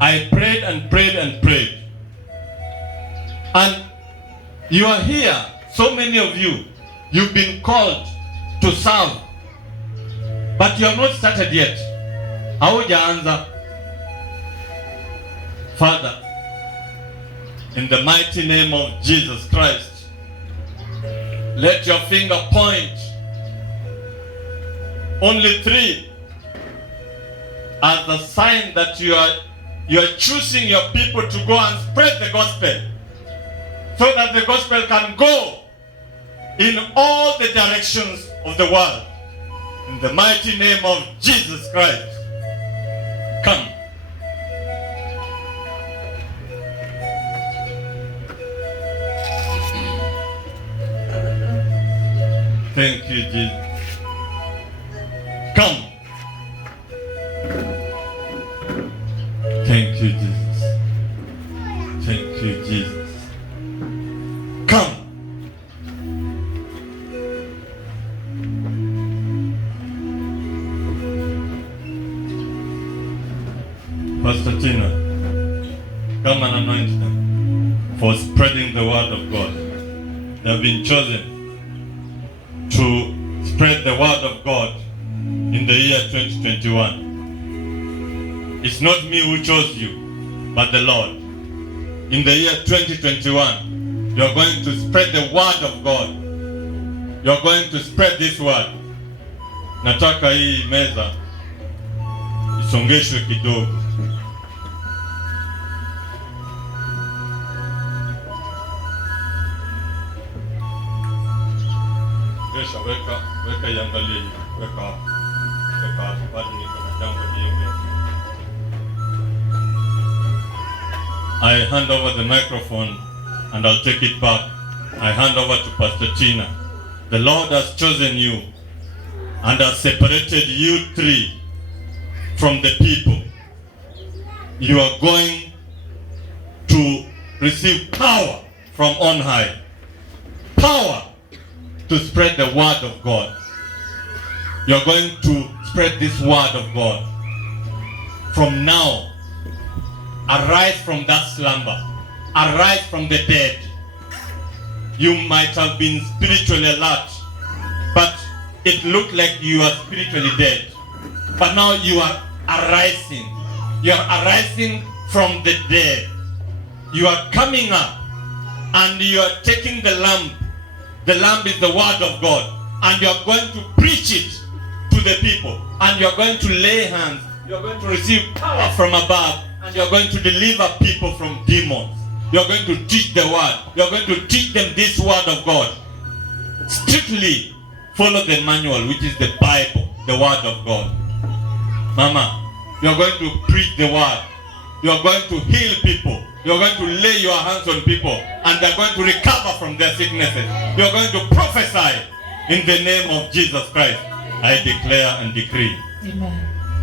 I prayed and prayed and prayed. And you are here, so many of you, you've been called to serve, but you have not started yet. Haujaanza. Father, in the mighty name of Jesus Christ, let your finger point. Only 3 as the sign that you are choosing your people to go and spread the gospel, so that the gospel can go in all the directions of the world. In the mighty name of Jesus Christ, come. Thank you, Jesus. Come. Thank you, Jesus. Thank you, Jesus. Come. Pastor Tina, come and anoint them for spreading the word of God. They have been chosen to spread the word of God in the year 2021. It's not me who chose you, but the Lord. In the year 2021, you are going to spread the word of God. You are going to spread this word. Nataka hii meza isongeshwe kidogo. Weka iangalie, weka bado niko na jambo hiyo. I hand over the microphone and I'll take it back. I hand over to Pastor Tina. The Lord has chosen you and has separated you 3 from the people. You are going to receive power from on high. Power to spread the word of God. You're going to spread this word of God. From now, arise from that slumber. Arise from the dead. You might have been spiritually alert, but it looked like you are spiritually dead. But now you are arising. You are arising from the dead. You are coming up and you are taking the lamp. The lamp is the word of God, and you are going to preach it to the people, and you are going to lay hands. You are going to receive power from above, and you are going to deliver people from demons. You are going to teach the word. You are going to teach them this word of God. Strictly follow the manual, which is the Bible, the word of God. Mama, you are going to preach the word. You are going to heal people. You are going to lay your hands on people and they are going to recover from their sicknesses. You are going to prophesy in the name of Jesus Christ. I declare and decree. Amen.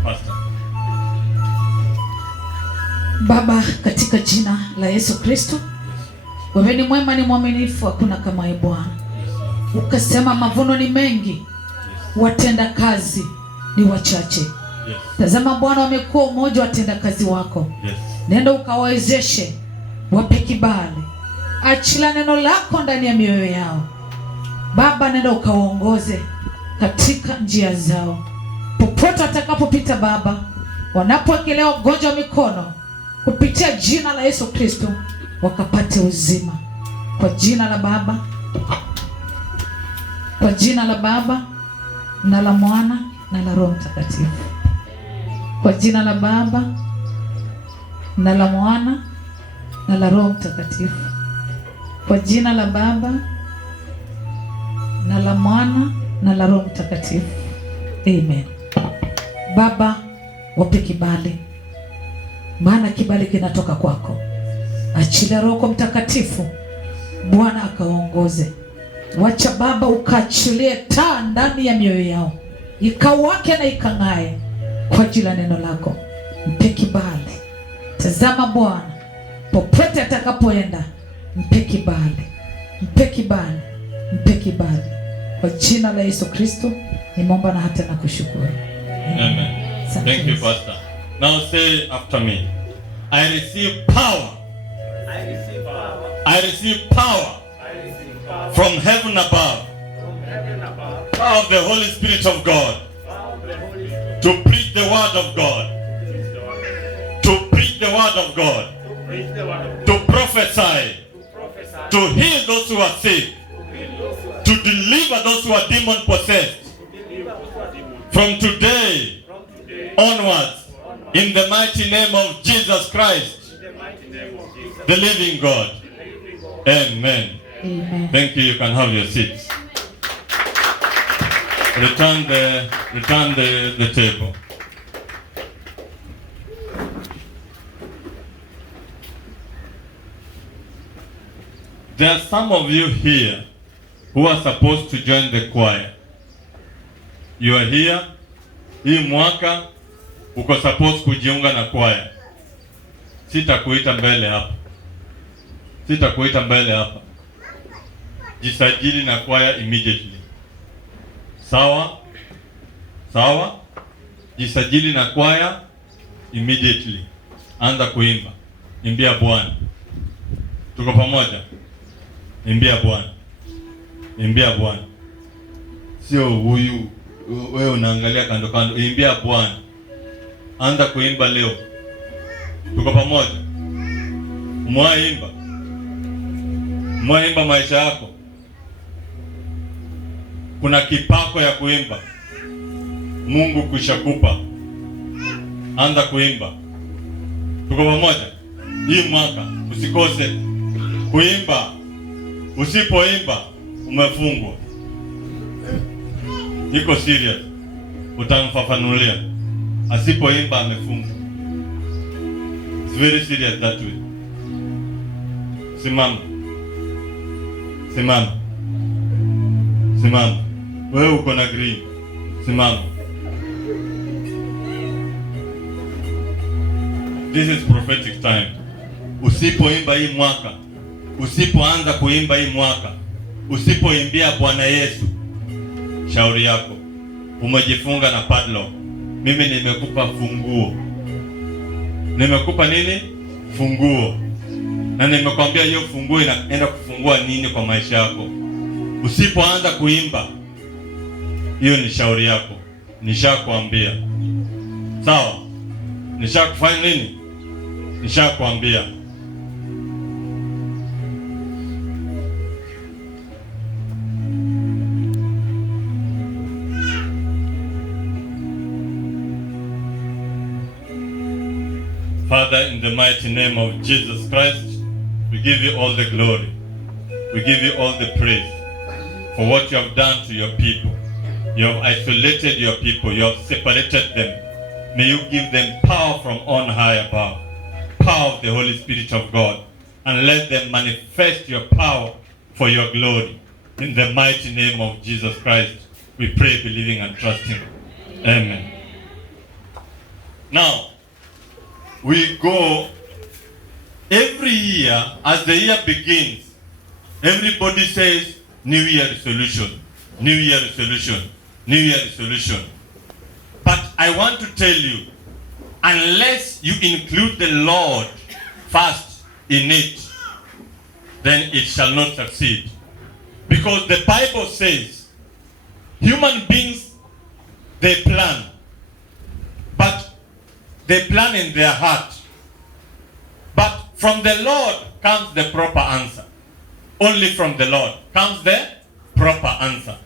Pastor. Baba, katika jina la Yesu Kristo, wewe ni mwema, ni mwaminifu, hakuna kama wewe Bwana. Ukasema mavuno ni mengi, watenda kazi ni wachache. Tazama Bwana, wamekuwa umoja watenda kazi wako. Nenda ukawawezeshe, wape kibali. Achila neno lako ndani ya mioyo yao. Baba, nenda ukawaongoze katika njia zao. Popote watakapopita Baba, wanapoekelewa ugonjwa wa mikono, kupitia jina la Yesu Kristo, wakapate uzima. Kwa jina la Baba, kwa jina la Baba na la Mwana na la Roho Mtakatifu. Kwa jina la Baba na la Mwana na la Roho Mtakatifu. Kwa jina la Baba na la Mwana na la Roho Mtakatifu. Amen. Baba, wape kibali, maana kibali kinatoka kwako. Achilia Roho Mtakatifu Bwana akaongoze. Wacha Baba ukaachilie taa ndani ya mioyo yao, ikawake na ikang'ae kwa ajili ya neno lako. Mpe kibali. Tazama Bwana, popote atakapoenda, mpe kibali. Mpe kibali. Mpe kibali. Kwa jina la Yesu Kristo nimeomba na hata na kushukuru. Amen. Thank you, Pastor. Now say after me. I receive power. I receive power. I receive power I receive power from heaven above. from heaven above. Power of the Holy Spirit of God Power of the Holy Spirit. to preach the word of God. Preach the word. To preach the word of God. To preach the word of God. To prophesy. To prophesy. To heal those who are sick. To heal those who are To deliver those who are demon possessed. to deliver those who are demon. From today From today onwards. In the mighty name of Jesus Christ, in the mighty name of Jesus. the living God. The living God. Amen. Amen. Thank you. You can have your seats. Return the table. There are some of you here who are supposed to join the choir. You are here. Hii mwaka uko supposed kujiunga na choir. Sitakuita mbele hapa. Sitakuita mbele hapa. Jisajili na choir immediately. Sawa? Sawa? Jisajili na choir immediately. Anza kuimba. Imbia Bwana. Tuko pamoja? Imbia Bwana. Imbia Bwana. Sio huyu wewe unaangalia kando kando. Imbia Bwana. Anza kuimba leo. Tuko pamoja? Mwaimba. Mwaimba maisha yako. Kuna kipako ya kuimba. Mungu kushakupa. Anza kuimba. Tuko pamoja? Hii mwaka usikose kuimba. Usipoimba umefungwa. Iko serious. Utamfafanulia. Asipoimba amefungwa. It's very serious that way. Simama. Simama. Simama. Wewe uko na green. Simama. This is prophetic time. Usipoimba hii mwaka, usipoanza kuimba hii mwaka, usipoimbia Bwana Yesu, shauri yako. Umejifunga na padlock. Mimi nimekupa funguo. Nimekupa nini? Funguo. Na nimekwambia hiyo funguo inaenda kufungua nini kwa maisha yako. Usipoanza kuimba, hiyo ni shauri yako. Nishakwambia. Sawa? Nishakufanya nini? Nishakwambia. Father, in the mighty name of Jesus Christ, we give you all the glory. We give you all the praise for what you have done to your people. You have isolated your people. You have separated them. May you give them power from on high above. Power of the Holy Spirit of God. And let them manifest your power for your glory. In the mighty name of Jesus Christ, we pray, believing and trusting. Amen. Now, we go every year, as the year begins, everybody says, New Year resolution, New Year resolution, New Year resolution. But I want to tell you, unless you include the Lord first in it, then it shall not succeed. Because the Bible says, human beings, they plan, but they plan in their heart. But from the Lord comes the proper answer. Only from the Lord comes the proper answer.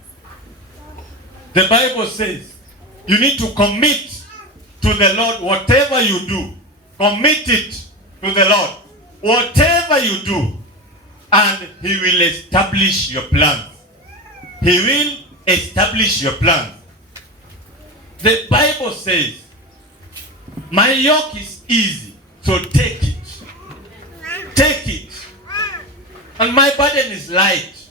The Bible says you need to commit to the Lord whatever you do. Commit it to the Lord. Whatever you do, and He will establish your plans. He will establish your plans. The Bible says, my yoke is easy, so take it. Take it. And my burden is light.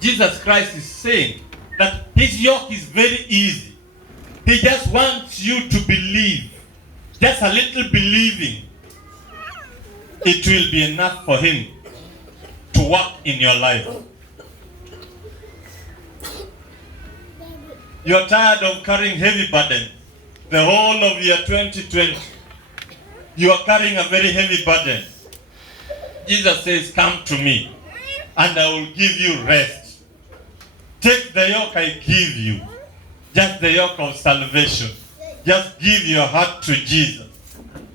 Jesus Christ is saying that His yoke is very easy. He just wants you to believe. Just a little believing. It will be enough for Him to work in your life. You're tired of carrying heavy burdens. The whole of year 2020. You are carrying a very heavy burden. Jesus says, come to me and I will give you rest. Take the yoke I give you. Just the yoke of salvation. Just give your heart to Jesus.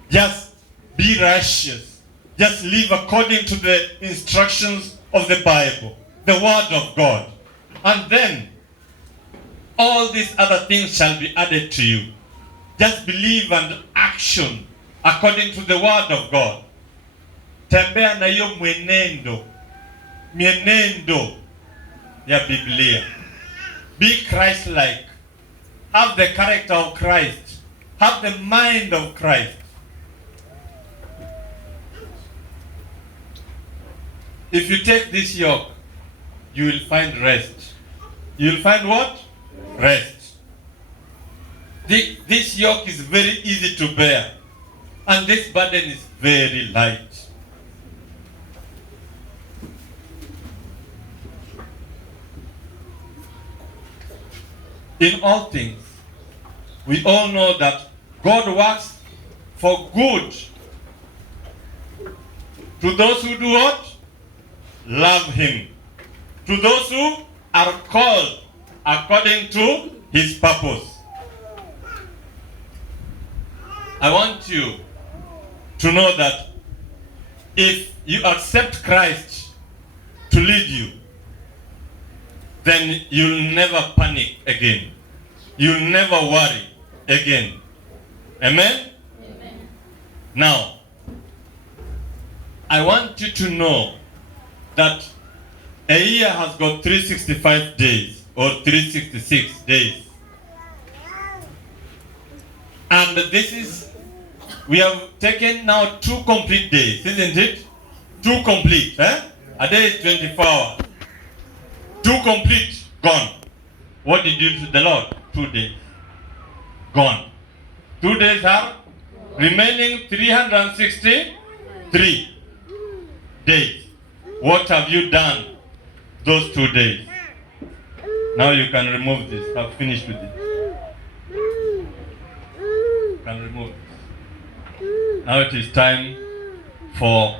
Just be righteous. Just live according to the instructions of the Bible, the Word of God. And then all these other things shall be added to you. Just believe and action according to the Word of God. Tembea na hiyo mienendo ya Biblia. Be Christ-like. Have the character of Christ. Have the mind of Christ. If you take this yoke, you will find rest. You will find what? Rest. This yoke is very easy to bear. And this burden is very light. In all things, we all know that God works for good to those who do what? Love Him. To those who are called according to His purpose. I want you to know that if you accept Christ to lead you, then you'll never panic again. You'll never worry again. Amen? Amen. Now, I want you to know that a year has got 365 days or 366 days. And this is, we have taken now 2 complete days, isn't it? 2 complete. A day is 24 hours. 2 complete, gone. What did you do to the Lord? 2 days, gone. 2 days are remaining 363 days. What have you done those 2 days? Now you can remove this. I've finished with it. You can remove this. Now it is time for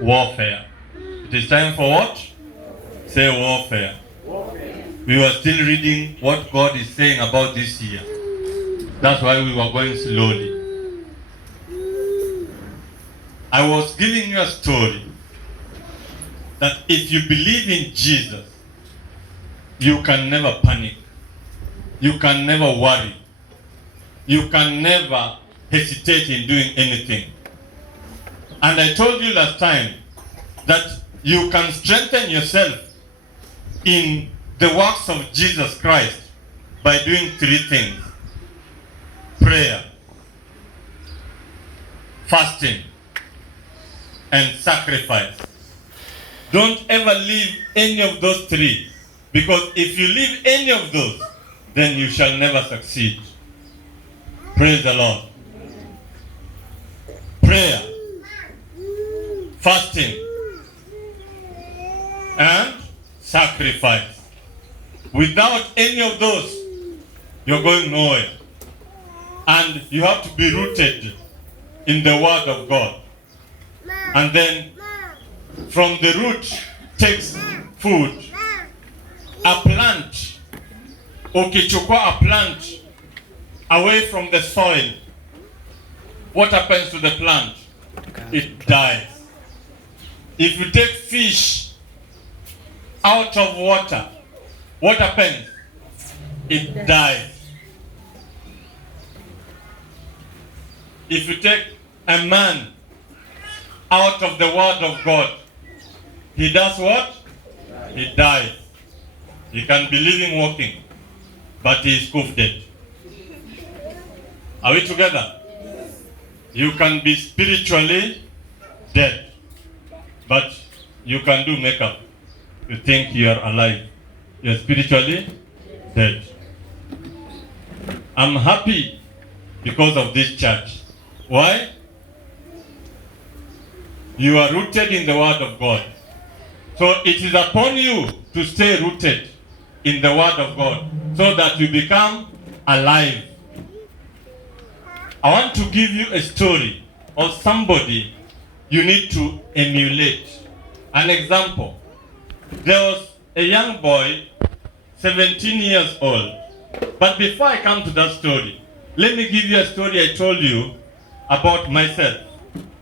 warfare. It is time for what? Say warfare. We were still reading what God is saying about this year. That's why we were going slowly. I was giving you a story that if you believe in Jesus, you can never panic. You can never worry. You can never hesitate in doing anything. And I told you last time that you can strengthen yourself in the works of Jesus Christ by doing 3 things: prayer, fasting, and sacrifice. Don't ever leave any of those 3, because if you leave any of those, then you shall never succeed. Praise the Lord. Prayer, fasting, and sacrifice. Without any of those, you're going nowhere. And you have to be rooted in the Word of God. And then from the root takes food. A plant, ukichukua a plant away from the soil, what happens to the plant? It dies. If you take fish out of water, what happens? It dies. If you take a man out of the Word of God, he does what? He dies. He can be living, walking, but he is poof dead. Are we together? You can be spiritually dead, but you can do makeup. You think you are alive. You're spiritually dead. I'm happy because of this church. Why? You are rooted in the Word of God. So it is upon you to stay rooted in the Word of God so that you become alive. I want to give you a story or somebody you need to emulate. An example, there was a young boy, 17 years old. But before I come to that story, let me give you a story I told you about myself.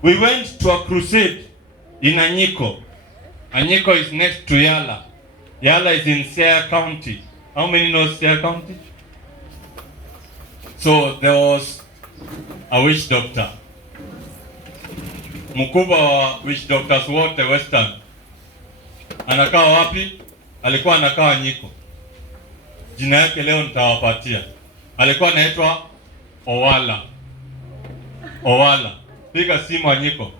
We went to a crusade in Anyiko. Anyiko is next to Yala. Yala is in Siaya County. How many know Siaya County? So there was a witch doctor. Mkubwa wa witch doctors wote Western. Anakaa wapi? Alikuwa anakaa Anyiko. Jina yake leo nitawapatia. Alikuwa anaitwa Owala. Owala. Piga simu Anyiko.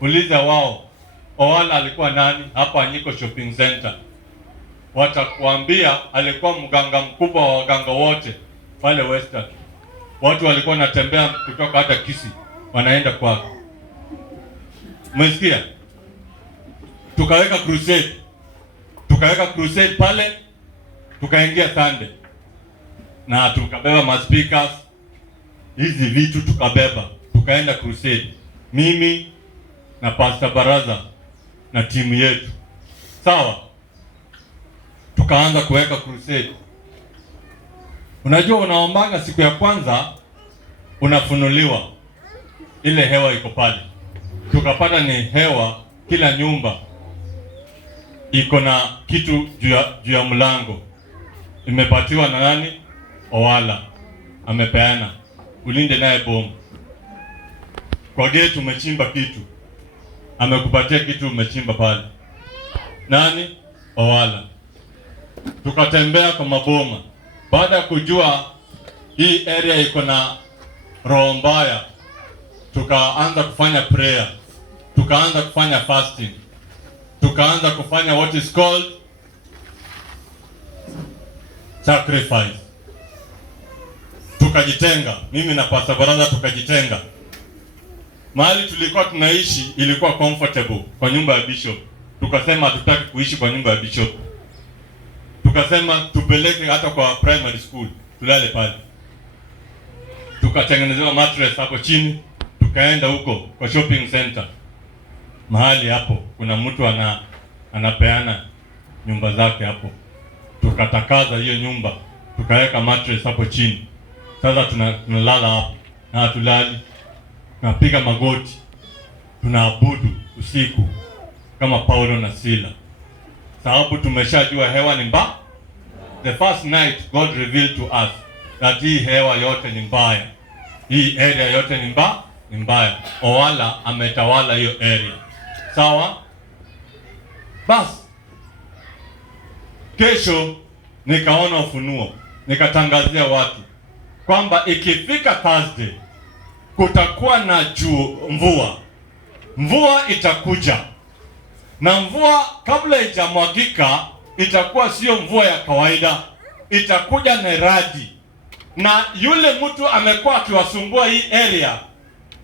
Uliza wao. Owala alikuwa nani? Hapa Anyiko Shopping Center. Watakuambia alikuwa mganga mkubwa wa waganga wote pale Western. Watu walikuwa wanatembea kutoka hata Kisii wanaenda kwake. Umesikia? Tukaweka crusade pale, tukaingia Sunday. Na tukabeba ma-speakers, hizi vitu tukabeba. Tukaenda crusade. Mimi na Pastor Baraza na timu yetu. Sawa? Tukaanza kuweka crusade. Unajua unaombanga siku ya kwanza unafunuliwa ile hewa iko pale. Tukapata ni hewa, kila nyumba iko na kitu juu ya mlango. Imepatiwa na nani? Owala. Amepeana. Ulinde naye bomu. Kwa gate umechimba kitu. Amekupatia kitu umechimba pale. Nani? Owala. Tukatembea kwa maboma. Baada ya kujua hii area iko na roho mbaya, tukaanza kufanya prayer. Tukaanza kufanya fasting. Tukaanza kufanya what is called sacrifice. Tukajitenga. Mimi na Pastor Baraza tukajitenga. Mahali tulikuwa tunaishi ilikuwa comfortable kwa nyumba ya bishop. Tukasema hatutaki kuishi kwa nyumba ya bishop. Tukasema tupeleke hata kwa primary school, tulale pale. Tukatengenezewa mattress hapo chini, tukaenda huko kwa shopping center. Mahali hapo kuna mtu anapeana nyumba zake hapo. Tukatakaza hiyo nyumba, tukaweka mattress hapo chini. Sasa tunalala hapo. Na tulali. Tunapiga magoti. Tunaabudu usiku kama Paulo na Sila. Sababu tumeshajua hewa ni mbaya. The first night God revealed to us that hii hewa yote ni mbaya. Hii area yote ni mbaya. Owala ametawala hiyo area. Sawa? Basi. Kesho nikaona ufunuo. Nikatangazia watu kwamba ikifika Thursday kutakuwa na mvua. Mvua itakuja. Na mvua kabla haijamwagika itakuwa sio mvua ya kawaida, itakuja na radi. Na yule mtu amekuwa akiwasumbua hii area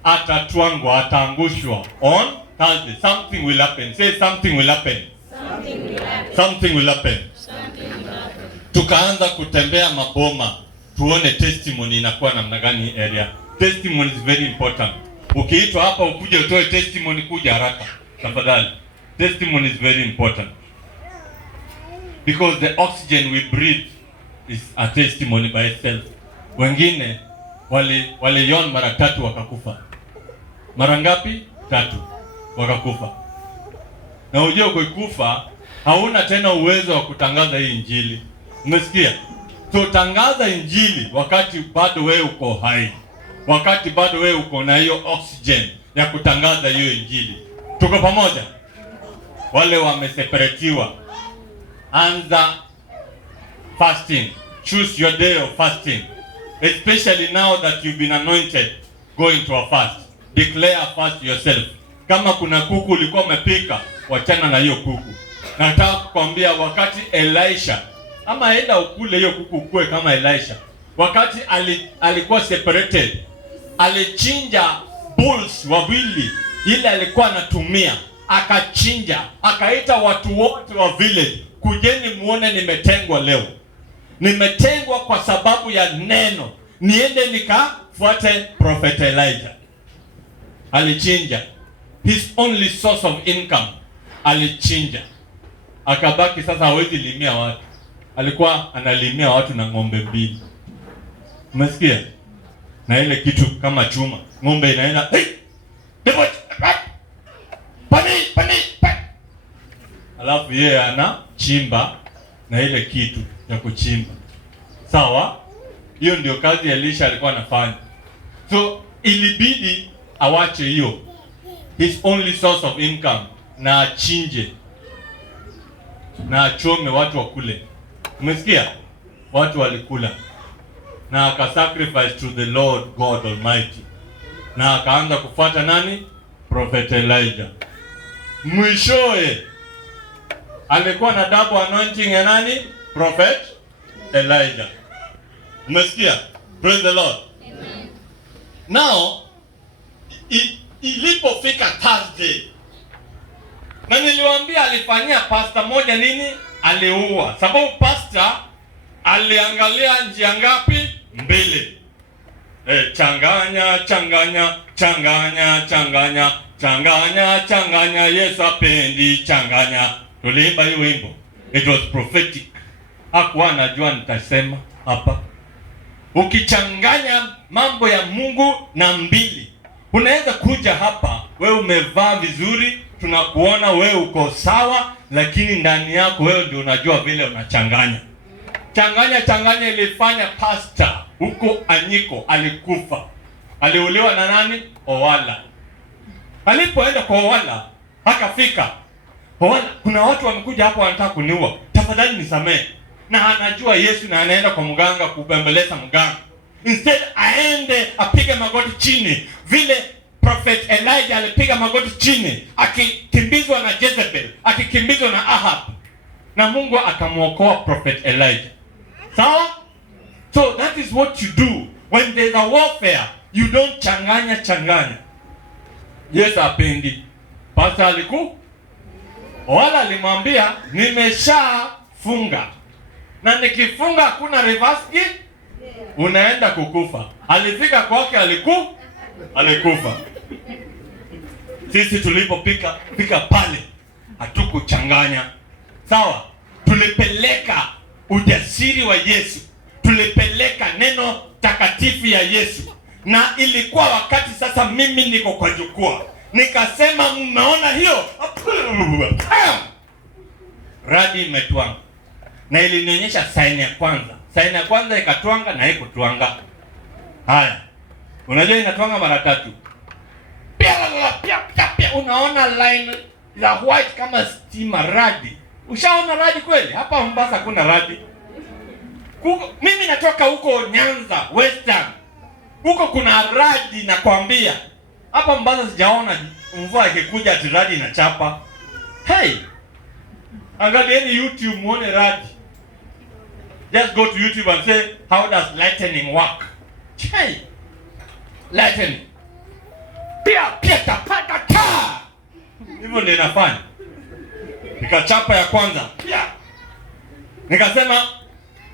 atatwangwa, ataangushwa on Thursday. Something will happen. Say something will happen. Something will happen. Something will happen. Something will happen. Tukaanza kutembea maboma tuone testimony inakuwa namna gani hii area. Testimony is very important. Ukiitwa hapa ukuje utoe testimony, kuja haraka tafadhali. Testimony is very important. Because the oxygen we breathe is a testimony by itself. Wengine waliona mara 3 wakakufa. Mara ngapi? 3 wakakufa. Na ujue ukikufa hauna tena uwezo wa kutangaza hii injili. Umesikia? So tangaza injili wakati bado wewe uko hai. Wakati bado wewe uko na hiyo oxygen ya kutangaza hiyo injili. Tuko pamoja? Wale wameseparatiwa, anza fasting. Choose your day of fasting. Especially now that you've been anointed, go into a fast. Declare a fast yourself. Kama kuna kuku ulikuwa umepika, wachana na hiyo kuku. Nataka kukwambia wakati Elisha, ama enda ukule hiyo kuku ukue kama Elisha. Wakati alikuwa separated, alichinja bulls wawili ile alikuwa anatumia, akachinja, akaita watu wote wa village, kujeni muone nimetengwa leo. Nimetengwa kwa sababu ya neno. Niende nikafuate Prophet Elijah. alichinja. His only source of income, alichinja. Akabaki sasa hawezi limia watu. Alikuwa analimia watu na ng'ombe 2. Umesikia? Na ile kitu kama chuma. Ng'ombe inaenda, hey! Pani. Alafu yeye anachimba na ile kitu ya kuchimba. Sawa? Hiyo ndio kazi Elisha alikuwa anafanya. So ilibidi awache hiyo, his only source of income, na achinje na achome watu wakule. Umesikia? Watu walikula na akasacrifice to the Lord God Almighty, na akaanza kufuata nani? Prophet Elijah. Mwishowe alikuwa na double anointing ya nani? Prophet Elijah. Umesikia? Praise the Lord. Amen. Now ilipofika Thursday, na niliwaambia alifanyia pastor moja nini? Aliua. Sababu pastor aliangalia njia ngapi? 2. Changanya, Yesu apendi changanya. Tuliimba hiyo wimbo. It was prophetic. Hakuwa anajua nitasema hapa. Ukichanganya mambo ya Mungu na 2, unaweza kuja hapa wewe umevaa vizuri, tunakuona wewe uko sawa, lakini ndani yako wewe ndio unajua vile unachanganya. Changanya ilifanya pastor huko Anyiko alikufa. Aliuliwa na nani? Owala. Alipoenda kwa Owala, akafika Owala, kuna watu wamekuja hapo wanataka kuniua, tafadhali nisamee. Na anajua Yesu na anaenda kwa mganga kubembeleza mganga. Instead aende apige magoti chini vile Prophet Elijah alipiga magoti chini akikimbizwa na Jezebel, akikimbizwa na Ahab, na Mungu akamuokoa Prophet Elijah. Sawa? So that is what you do when there's a warfare. You don't changanya. Yesu apendi. Pastor wala alimwambia nimeshafunga, na nikifunga hakuna reverse, unaenda kukufa. Alifika kwake alikufa. Sisi tulipofika pale hatukuchanganya. Sawa? Tulipeleka ujasiri wa Yesu, tulipeleka neno takatifu ya Yesu, na ilikuwa wakati sasa mimi niko kwa jukwaa nikasema, mmeona hiyo? Radi imetwanga, na ilinionyesha sign ya kwanza. Sign ya kwanza ikatwanga na haikutwanga. Haya, unajua inatwanga mara 3. Pia unaona line la white kama stima. Radi, ushaona radi kweli? Hapa Mombasa kuna radi. Mimi natoka huko Nyanza Western, huko kuna radi nakwambia. Hapa Mombasa sijaona mvua ikikuja ati radi inachapa. Hey, angalieni YouTube muone radi. Just go to YouTube and say, how does lightning work? Hey, lightning. Pia tapata ta. Hivyo ndio inafanya. Nikachapa ya kwanza. Pia. Nikasema,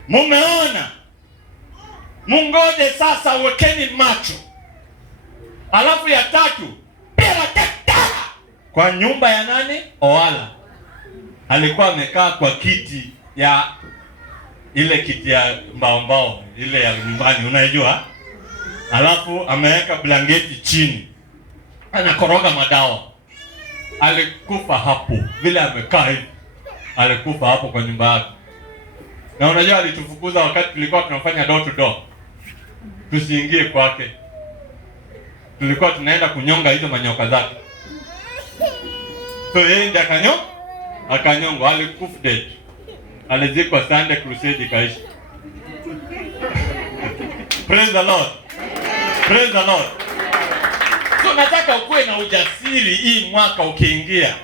mumeona? Mungoje sasa, wekeni macho. Alafu ya 3, pia tata. Kwa nyumba ya nani? Owala. Alikuwa amekaa kwa kiti ya ile kiti ya mbao ile ya nyumbani, unajua? Alafu ameweka blanketi chini, anakoroga madawa. Alikufa hapo vile amekaa hivi, alikufa hapo kwa nyumba yake. Na unajua alitufukuza wakati tulikuwa tunafanya door to door, tusiingie kwake. Tulikuwa tunaenda kunyonga hizo manyoka zake. So yeye ndiye akanyonga, alikufa dead. Alizikwa Sunday crusade ikaishi. Praise the Lord. Praise the Lord. So nataka ukuwe na ujasiri hii mwaka ukiingia.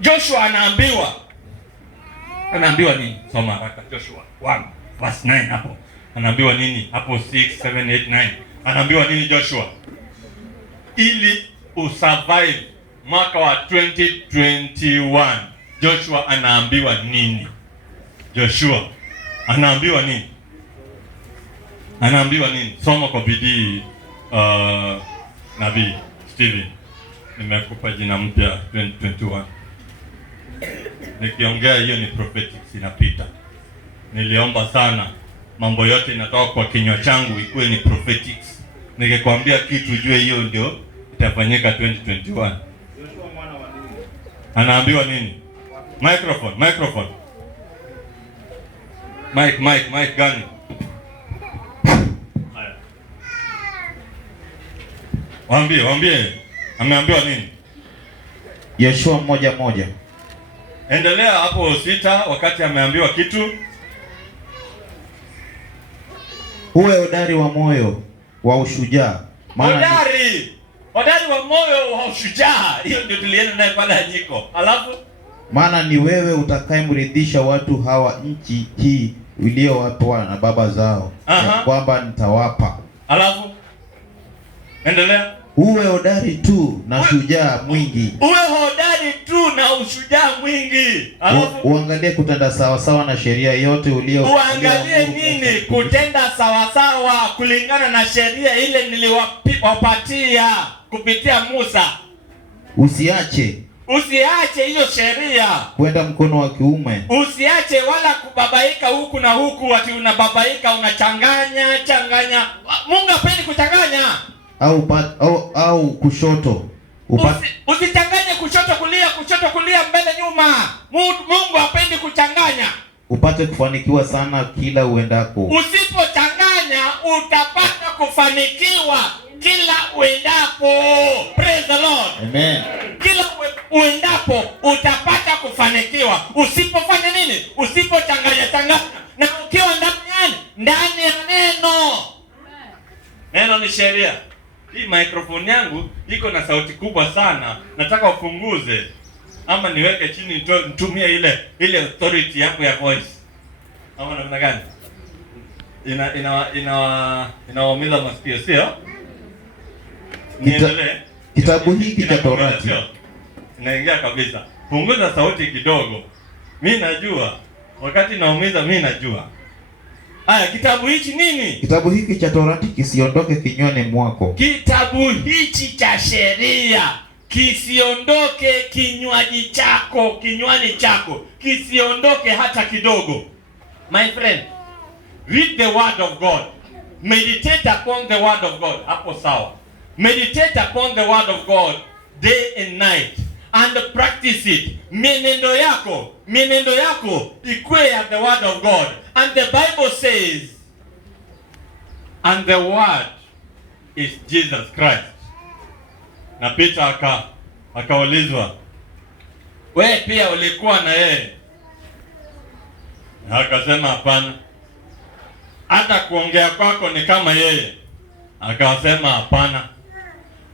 Joshua anaambiwa nini? Soma haraka. Joshua 1 verse 9 hapo. Anaambiwa nini? Hapo 6, 7, 8, 9. Anaambiwa nini Joshua? Ili usurvive mwaka wa 2021. Joshua anaambiwa nini? Joshua anaambiwa nini? Soma kwa bidii Nabii Steven, nimekupa jina mpya 2021. Nikiongea hiyo ni prophetics inapita. Niliomba sana mambo yote inatoka kwa kinywa changu ikuwe ni prophetics. Nikikwambia kitu ujue hiyo ndio itafanyika 2021. Yoshua mwana wa Nuni. Anaambiwa nini? Microphone. Mic gani? Haya. Waambie. Ameambiwa nini? Yoshua 1:1. Endelea hapo 6 wakati ameambiwa kitu. Uwe hodari wa moyo wa ushujaa. Hodari wa moyo wa ushujaa. Hiyo ndio tulienda naye pale Anyiko. Alafu maana ni wewe utakayemridhisha watu hawa nchi hii uliyowapa na baba zao, kwamba nitawapa. Alafu endelea. Uwe hodari tu na shujaa mwingi. Alafu uangalie kutenda sawa sawa na sheria yote uangalie nini? Kutenda sawa sawa kulingana na sheria ile niliwapatia kupitia Musa. Usiache hiyo sheria kwenda mkono wa kiume. Usiache wala kubabaika huku na huku, ati unababaika unachanganya. Mungu hapendi kuchanganya. Au kushoto. Usichanganye kushoto kulia, mbele nyuma. Mungu hapendi kuchanganya. Upate kufanikiwa sana kila uendako. Usipochanganya utapata kufanikiwa kila uendapo. Praise the Lord. Amen. Kila uendapo utapata kufanikiwa. Usipofanya nini? Usipochanganya. Na ukiwa ndani ya neno. Neno ni sheria. Hii microphone yangu iko na sauti kubwa sana. Nataka upunguze ama niweke chini, nitumie ile authority yako ya voice. Ama namna gani? Inawaumiza masikio, sio? Niendelee. Kitabu hiki cha Torati. Naingia kabisa. Punguza sauti kidogo. Mimi najua wakati naumiza, mimi najua. Haya, kitabu hichi nini? Kitabu hiki cha Torati kisiondoke kinywani mwako. Kitabu hichi cha sheria kisiondoke kinywani chako. Kisiondoke hata kidogo. My friend, read the word of God. Meditate upon the word of God. Hapo sawa. Meditate upon the word of God day and night and practice it. Mienendo yako ikue ya the word of God. And the Bible says, and the word is Jesus Christ. Na Peter akaulizwa, wewe pia ulikuwa na yeye? Akasema hapana. Hata kuongea kwako ni kama yeye? Akasema hapana.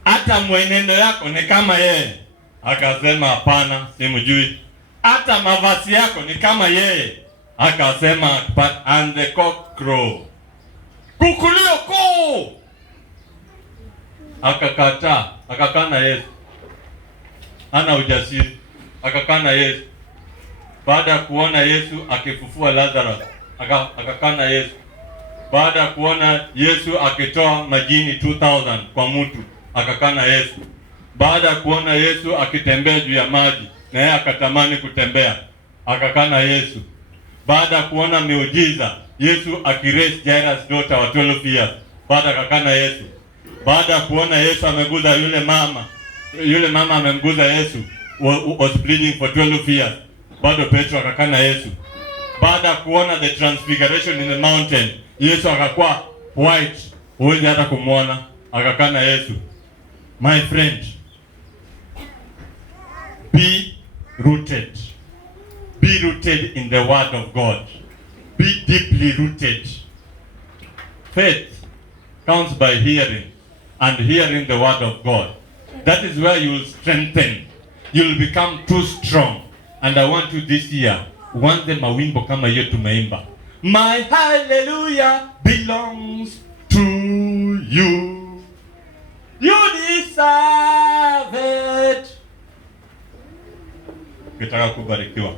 Hata mwenendo yako ni kama yeye? Akasema hapana, simjui. Hata mavazi yako ni kama yeye? Akasema and the cock crow. Kukulio kuu. Akakataa, akakana Yesu. Hana ujasiri, akakana Yesu. Baada ya kuona Yesu akifufua Lazarus, akakana Yesu. Baada ya kuona Yesu akitoa majini 2000 kwa mtu, akakana Yesu. Baada ya kuona Yesu akitembea juu ya maji, na yeye akatamani kutembea, akakana Yesu. Baada ya kuona miujiza, Yesu akiraise Jairus daughter wa 12 years, baada akakana Yesu. Baada ya kuona Yesu ameguza yule mama amemguza Yesu, was bleeding for 12 years, bado Petro akakana Yesu. Baada ya kuona the transfiguration in the mountain, Yesu akakuwa white, huwezi hata kumwona, akakana Yesu. My friend, be rooted in the word of God. Be deeply rooted. Faith comes by hearing, and hearing the word of God. That is where you will strengthen. You will become too strong. And I want you this year, uanze mawimbo kama hiyo tumeimba. My hallelujah belongs to you. You deserve it. Ukitaka kubarikiwa,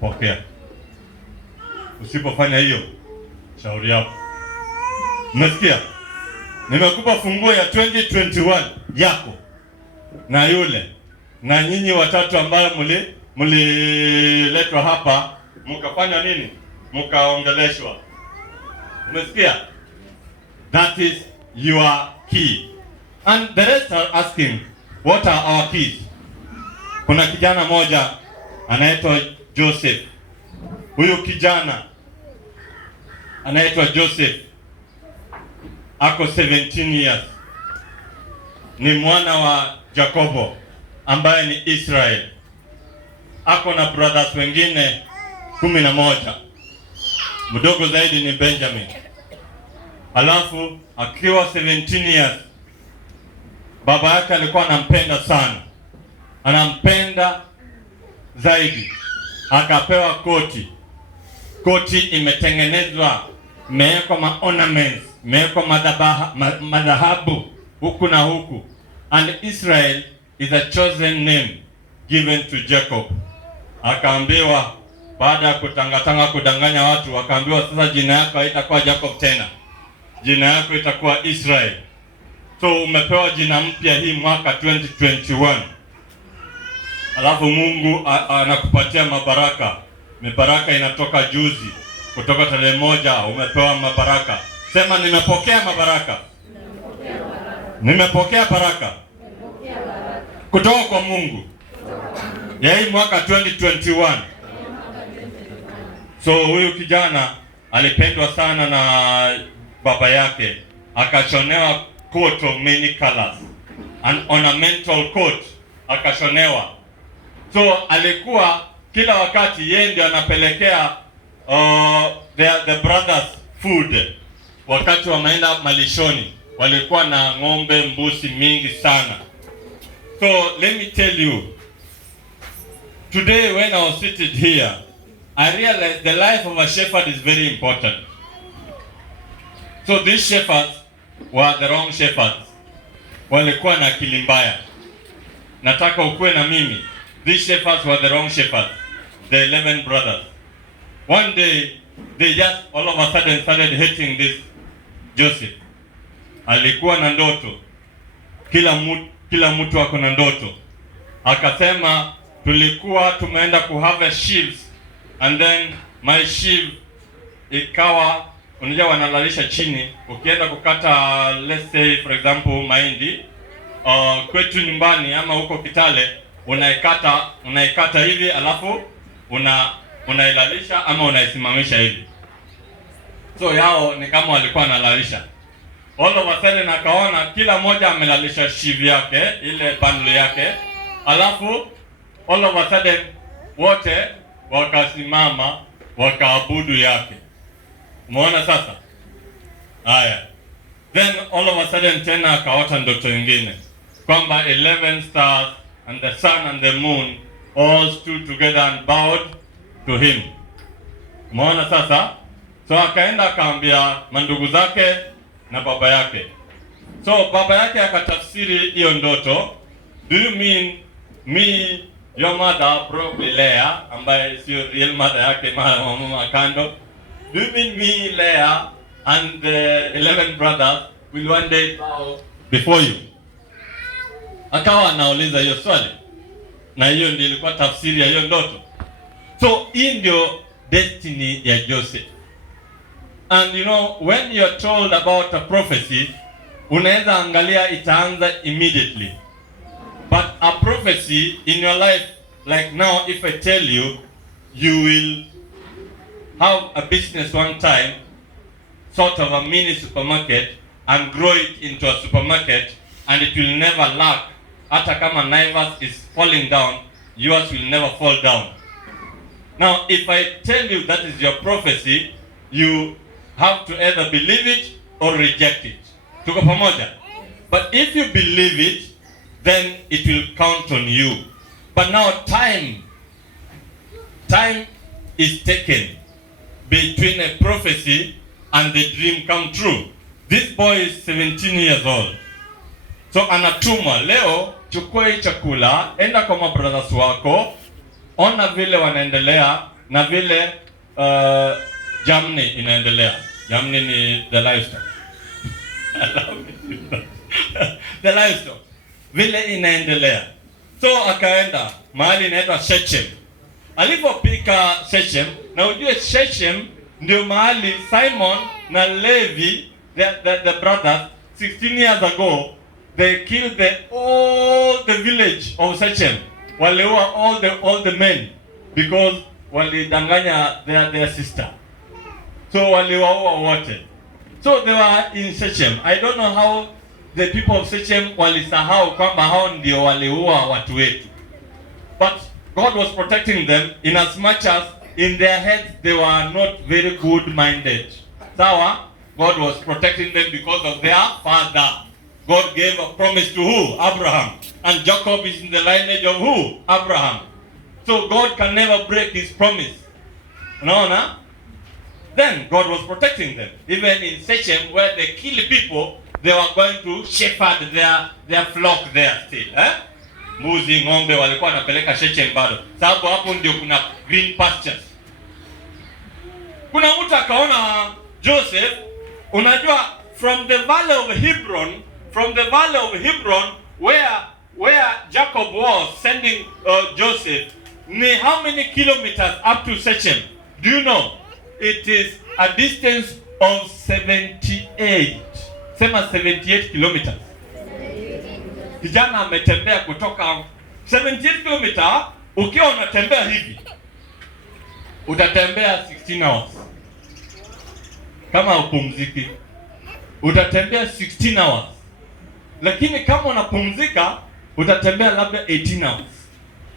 pokea. Usipofanya hiyo, shauri yako. Umesikia? Nimekupa funguo ya 2021. yako na yule na nyinyi watatu ambayo mliletwa hapa mkafanya nini? Mkaongeleshwa. Umesikia? That is your key. And the rest are asking, what are our keys? Kuna kijana moja anaitwa Joseph. Huyu kijana anaitwa Joseph. Ako 17 years. Ni mwana wa Jakobo ambaye ni Israel. Ako na brothers wengine 11. Mdogo zaidi ni Benjamin. Alafu akiwa 17 years baba yake alikuwa anampenda sana. Anampenda zaidi. Akapewa koti. Koti imetengenezwa, imewekwa ma ornaments, imewekwa madhahabu huku na huku. And Israel is a chosen name given to Jacob. Akaambiwa baada ya kutangatanga kudanganya watu, akaambiwa sasa jina yako haitakuwa Jacob tena. Jina yako itakuwa Israel. So umepewa jina mpya hii mwaka 2021. Alafu Mungu anakupatia mabaraka. Mibaraka inatoka juzi. Kutoka tarehe 1 umepewa mabaraka. Sema nimepokea mabaraka. Nimepokea baraka. Kutoka kwa Mungu. Ya hii mwaka 2021. So huyu kijana alipendwa sana na baba yake. Akashonewa coat of many colors. An ornamental coat. Akashonewa. So alikuwa kila wakati yeye ndiye anapelekea the brothers food. Wakati wameenda malishoni walikuwa na ng'ombe, mbuzi mingi sana. So let me tell you, today when I was seated here, I realized the life of a shepherd is very important. So these shepherds were the wrong shepherds. Walikuwa na akili mbaya. Nataka ukue na mimi. These shepherds were the wrong shepherds. The 11 brothers. One day, they just all of a sudden started hating this Joseph. Alikuwa na ndoto. Kila mtu ako na ndoto. Akasema tulikuwa tumeenda kuharvest sheaves and then my sheep ikawa unajua wanalalisha chini. Ukienda kukata let's say for example mahindi kwetu nyumbani ama huko Kitale unaikata hivi alafu unailalisha ama unaisimamisha hivi. So yao ni kama walikuwa wanalalisha. All of a sudden akaona kila mmoja amelalisha shiv yake, ile bundle yake. Alafu all of a sudden wote wakasimama wakaabudu yake. Umeona sasa? Haya. Then all of a sudden tena akaota ndoto nyingine kwamba 11 stars and the sun and the moon all stood together and bowed to him. Umeona sasa? So akaenda akaambia mandugu zake na baba yake. So baba yake akatafsiri hiyo ndoto. Do you mean me, your mother, probably Leah, ambaye sio real mother yake, mama kando? Do you mean me, Leah, and the 11 brothers will one day bow before you? Akawa anauliza hiyo swali. Na hiyo ndio ilikuwa tafsiri ya hiyo ndoto. So hii ndio destiny ya Joseph. And you know, when you're told about a prophecy, unaweza angalia itaanza immediately. But a prophecy in your life, like now, if I tell you, you will have a business one time, sort of a mini supermarket, and grow it into a supermarket, and it will never lack. Hata kama Naivas is falling down, yours will never fall down. Now, if I tell you that is your prophecy, you have to either believe it or reject it. Tuko pamoja? But if you believe it, then it will count on you. But now time is taken between a prophecy and the dream come true. This boy is 17 years old. So anatumwa leo, chukua hii chakula, enda kwa mabrothers wako, ona vile wanaendelea na vile Germany inaendelea. Germany ni the livestock. The livestock. vile inaendelea. So akaenda mahali inaitwa Shechem. Alipofika Shechem, na ujue Shechem ndio mahali Simon na Levi, the brothers, 16 years ago, they killed the village of Shechem. Waliua all the men because walidanganya their sister. So waliwaua wote. So they were in Shechem. I don't know how the people of Shechem walisahau kwamba hao ndio waliua watu wetu. But God was protecting them in as much as in their heads they were not very good minded. Sawa? God was protecting them because of their father. God gave a promise to who? Abraham. And Jacob is in the lineage of who? Abraham. So God can never break his promise. No? Then God was protecting them. Even in Shechem where they kill people, they were going to shepherd their flock there still. Mbuzi, ng'ombe walikuwa wanapeleka Shechem bado. Sababu hapo ndio kuna green pastures. Kuna mtu akaona Joseph, unajua from the valley of Hebron where Jacob was sending Joseph, ni how many kilometers up to Shechem? Do you know? It is a distance of 78. Sema 78 kilometers. Kijana ametembea kutoka 78 kilometers. Ukiwa unatembea hivi utatembea 16 hours. Kama upumziki utatembea 16 hours. Lakini kama unapumzika utatembea labda 18 hours.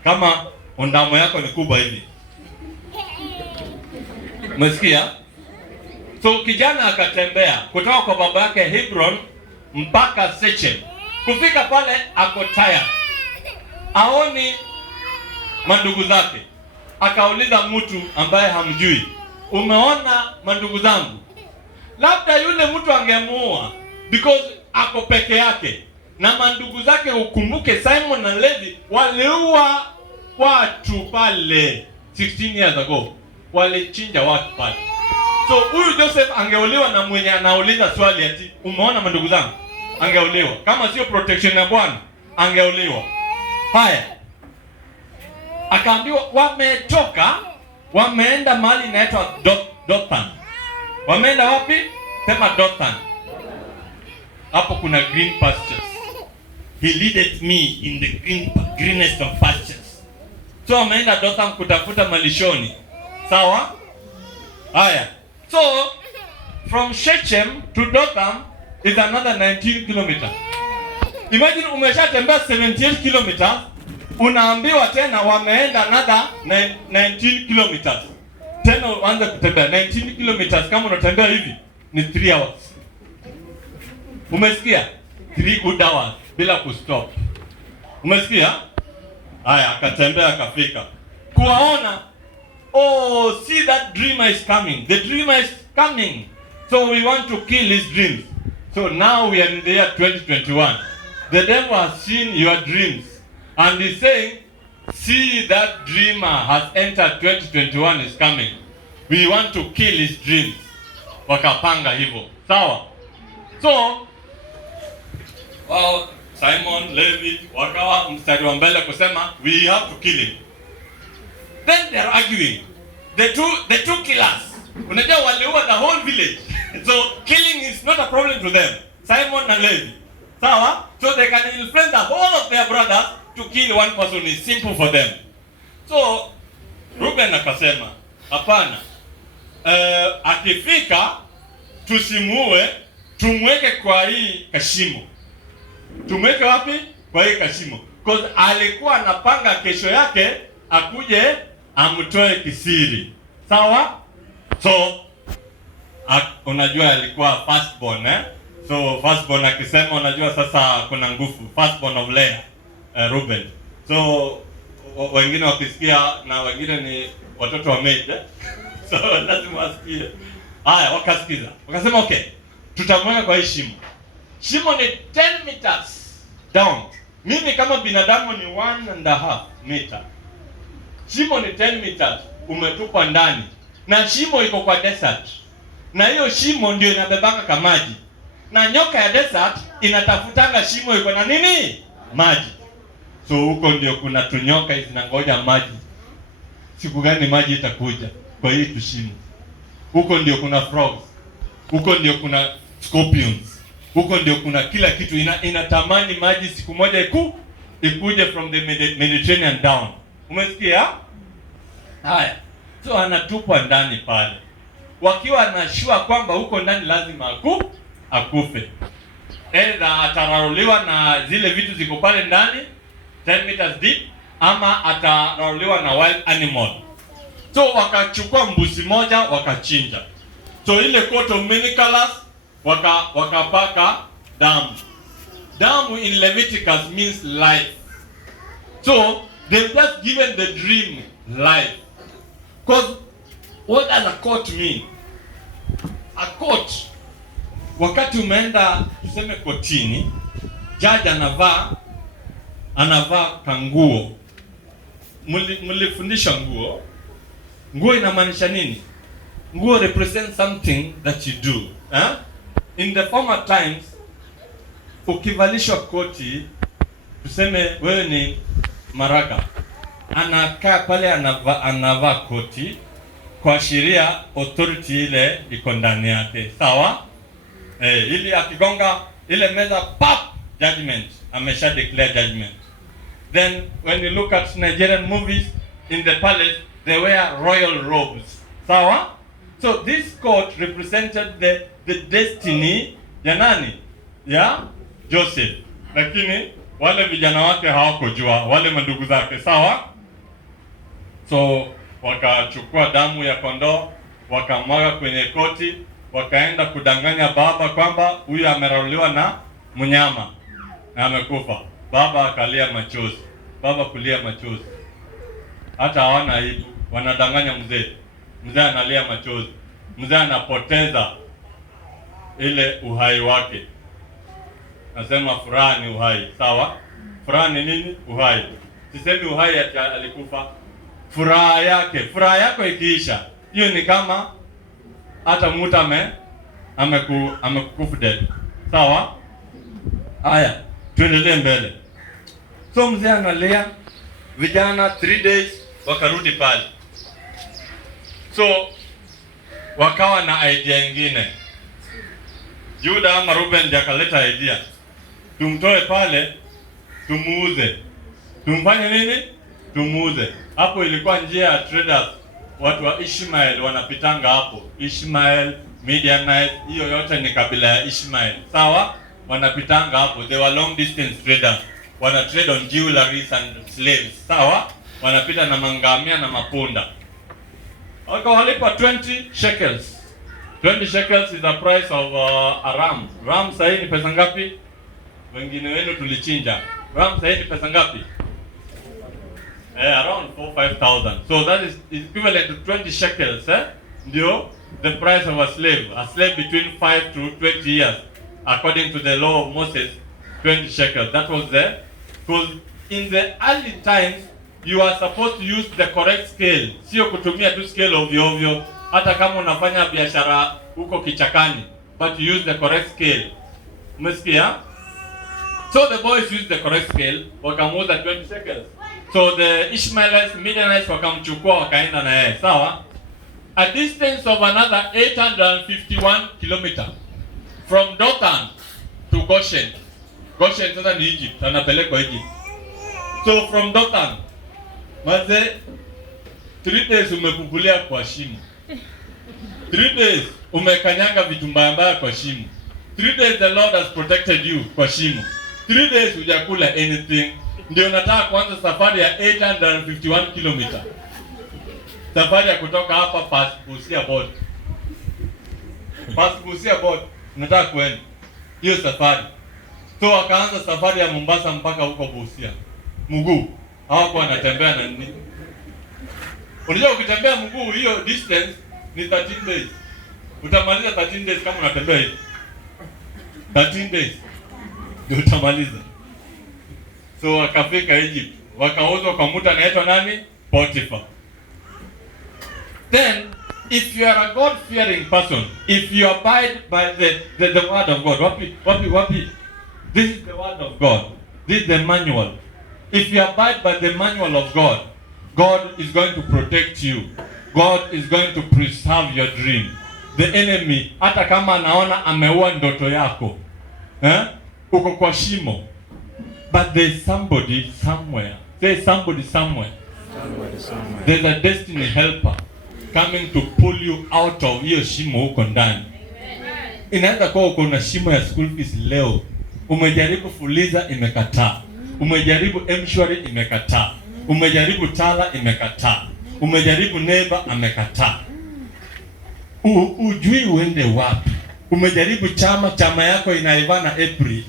Kama ondamo yako ni kubwa hivi. Umesikia? So kijana akatembea kutoka kwa baba yake Hebron mpaka Shechem. Kufika pale ako tired. Aoni mandugu zake. Akauliza mtu ambaye hamjui, umeona mandugu zangu? Labda yule mtu angemuua because ako peke yake. Na mandugu zake, ukumbuke Simon na Levi waliua watu pale 16 years ago. Walichinja watu pale. So huyu Joseph angeuliwa na mwenye anauliza swali ati umeona mandugu zangu? Angeuliwa. Kama sio protection ya Bwana, angeuliwa. Haya. Akaambiwa wametoka, wameenda mahali inaitwa Dothan. Wameenda wapi? Sema Dothan. Hapo kuna green pastures. He leaded me in the greenest of pastures. So wameenda Dothan kutafuta malishoni. Sawa? Haya. So from Shechem to Dothan is another 19 kilometers. Imagine umeshatembea 78 kilometers, unaambiwa tena wameenda another 19 kilometers. Tena uanze kutembea 19 kilometers. Kama unatembea hivi ni 3 hours. Umesikia? 3 good hours bila kustop. Umesikia? Haya, akatembea akafika. Kuwaona, oh, see that dreamer is coming. The dreamer is coming. So we want to kill his dreams. So now we are in the year 2021. The devil has seen your dreams. And he's saying, see that dreamer has entered 2021 is coming. We want to kill his dreams. Wakapanga hivyo. Sawa? So, Simon, Levi, wakawa mstari wa mbele kusema, we have to kill him. Then they are arguing. The two killers. Unajua waliua the whole village. So killing is not a problem to them. Simon and Levi. Sawa? So they can influence the whole of their brothers to kill one person. Is simple for them. So Reuben akasema, hapana. Akifika tusimuue, tumweke kwa hii kashimo. Tumweke wapi? Kwa hii kashimo. Because alikuwa anapanga kesho yake akuje amtoe kisiri. Sawa? So unajua alikuwa firstborn, So firstborn akisema, unajua sasa kuna nguvu. Firstborn of Leah, Reuben. So wengine wakisikia, na wengine ni watoto wa maid, So lazima wasikie. Haya, wakasikiza. Wakasema okay, tutamweka kwa hii shimo. Shimo ni 10 meters down. Mimi kama binadamu ni 1.5 meter. Shimo ni 10 meters. Umetupwa ndani. Na shimo iko kwa desert. Na hiyo shimo ndio inabebanga kamaji. Na nyoka ya desert inatafutanga shimo iko na nini? maji. So huko ndio kuna tunyoka zinangoja maji. Siku gani maji itakuja kwa hii tushimo? Huko ndio kuna frogs. Huko ndio kuna scorpions. Huko ndio kuna kila kitu inatamani maji siku moja ikuje from the Mediterranean down. Umesikia? Haya. So anatupwa ndani pale. Wakiwa anashua kwamba huko ndani lazima akufe. Either atararuliwa na zile vitu ziko pale ndani 10 meters deep, ama atararuliwa na wild animal. So wakachukua mbuzi moja wakachinja. So ile coat of many colors wakapaka damu. Damu in Leviticus means life. So they've just given the dream life. Because what does a coat mean? A coat, wakati umeenda tuseme kotini, judge anavaa kanguo. Mlifundisha nguo. Nguo inamaanisha nini? Nguo represents something that you do. In the former times, ukivalishwa koti, tuseme wewe ni Maraga, anakaa pale anavaa koti kuashiria authority ile iko ndani yake. Sawa? Ili akigonga ile meza, pap, judgment. Amesha declare judgment. Then when you look at Nigerian movies, in the palace they wear royal robes. Sawa? So this coat represented the destiny ya nani? Ya Joseph. Lakini wale vijana wake hawakujua, wale mandugu zake. Sawa? So wakachukua damu ya kondoo, wakamwaga kwenye koti, wakaenda kudanganya baba kwamba huyu ameraruliwa na mnyama na amekufa. Baba akalia machozi. Baba kulia machozi. Hata hawana aibu, wanadanganya mzee. Mzee analia machozi. Mzee anapoteza ile uhai wake. Nasema furaha ni uhai. Sawa? Furaha ni nini? Uhai. Sisemi uhai alikufa. Furaha yako ikiisha, hiyo ni kama hata mtu amekufa dead. Sawa? Haya, tuendelee mbele. So mzee analea, vijana 3 days wakarudi pale. So wakawa na idea nyingine. Juda ama Ruben ndiye akaleta idea. Tumtoe pale, tumuuze. Tumfanye nini? Tumuuze. Hapo ilikuwa njia ya traders. Watu wa Ishmael wanapitanga hapo. Ishmael, Midianite, hiyo yote ni kabila ya Ishmael. Sawa? Wanapitanga hapo. They were long distance traders. Wana trade on jewelries and slaves. Sawa? Wanapita na mangamia na mapunda. Wakawalipa 20 shekels. 20 shekels is the price of a ram. Ram sahi ni pesa ngapi? Wengine wenu tulichinja. Ram sahi ni pesa ngapi? Around 4,000-5,000. So that is equivalent to 20 shekels. Ndio the price of a slave. A slave between 5 to 20 years. According to the law of Moses, 20 shekels. That was there. Because in the early times, you are supposed to use the correct scale. Sio kutumia tu scale ovyo ovyo. Hata kama unafanya biashara huko kichakani. But you use the correct scale. Umesikia? So the boys used the correct scale. Wakamuuza 20 shekels. So the Ishmaelites, Midianites wakamchukua wakaenda na yeye. Sawa? A distance of another 851 kilometers from Dothan to Goshen. Goshen sasa ni Egypt. Anapelekwa Egypt. So from Dothan, maze 3 days umepupulia kwa shimo. 3 days umekanyanga vitu mbaya mbaya kwa shimo. 3 days the Lord has protected you kwa shimo. 3 days hujakula anything. Ndio nataka kuanza safari ya 851 kilometers. Safari ya kutoka hapa past Busia board. Past Busia board nataka kuenda hiyo safari. So wakaanza safari ya Mombasa mpaka huko Busia. Mguu. Hawako wanatembea na nini? Unajua ukitembea mguu hiyo distance ni 13 days. Utamaliza 13 days kama unatembea hivi. 13 days. Ndio utamaliza. So wakafika Egypt. Wakauzwa kwa mtu anaitwa nani? Potiphar. Then if you are a God-fearing person, if you abide by the word of God, wapi, this is the word of God. This is the manual. If you abide by the manual of God, God is going to protect you. God is going to preserve your dream. The enemy, hata kama anaona ameua ndoto yako, uko kwa shimo, but there's somebody somewhere. There's somebody somewhere. There's a destiny helper coming to pull you out of hiyo shimo huko ndani. Inaweza kuwa uko na shimo ya school fees leo. Umejaribu Fuliza imekataa. Umejaribu M-Shwari imekataa. Umejaribu Tala imekataa. Umejaribu Neighbor amekataa. Ujui uende wapi. Umejaribu chama yako inaivana April.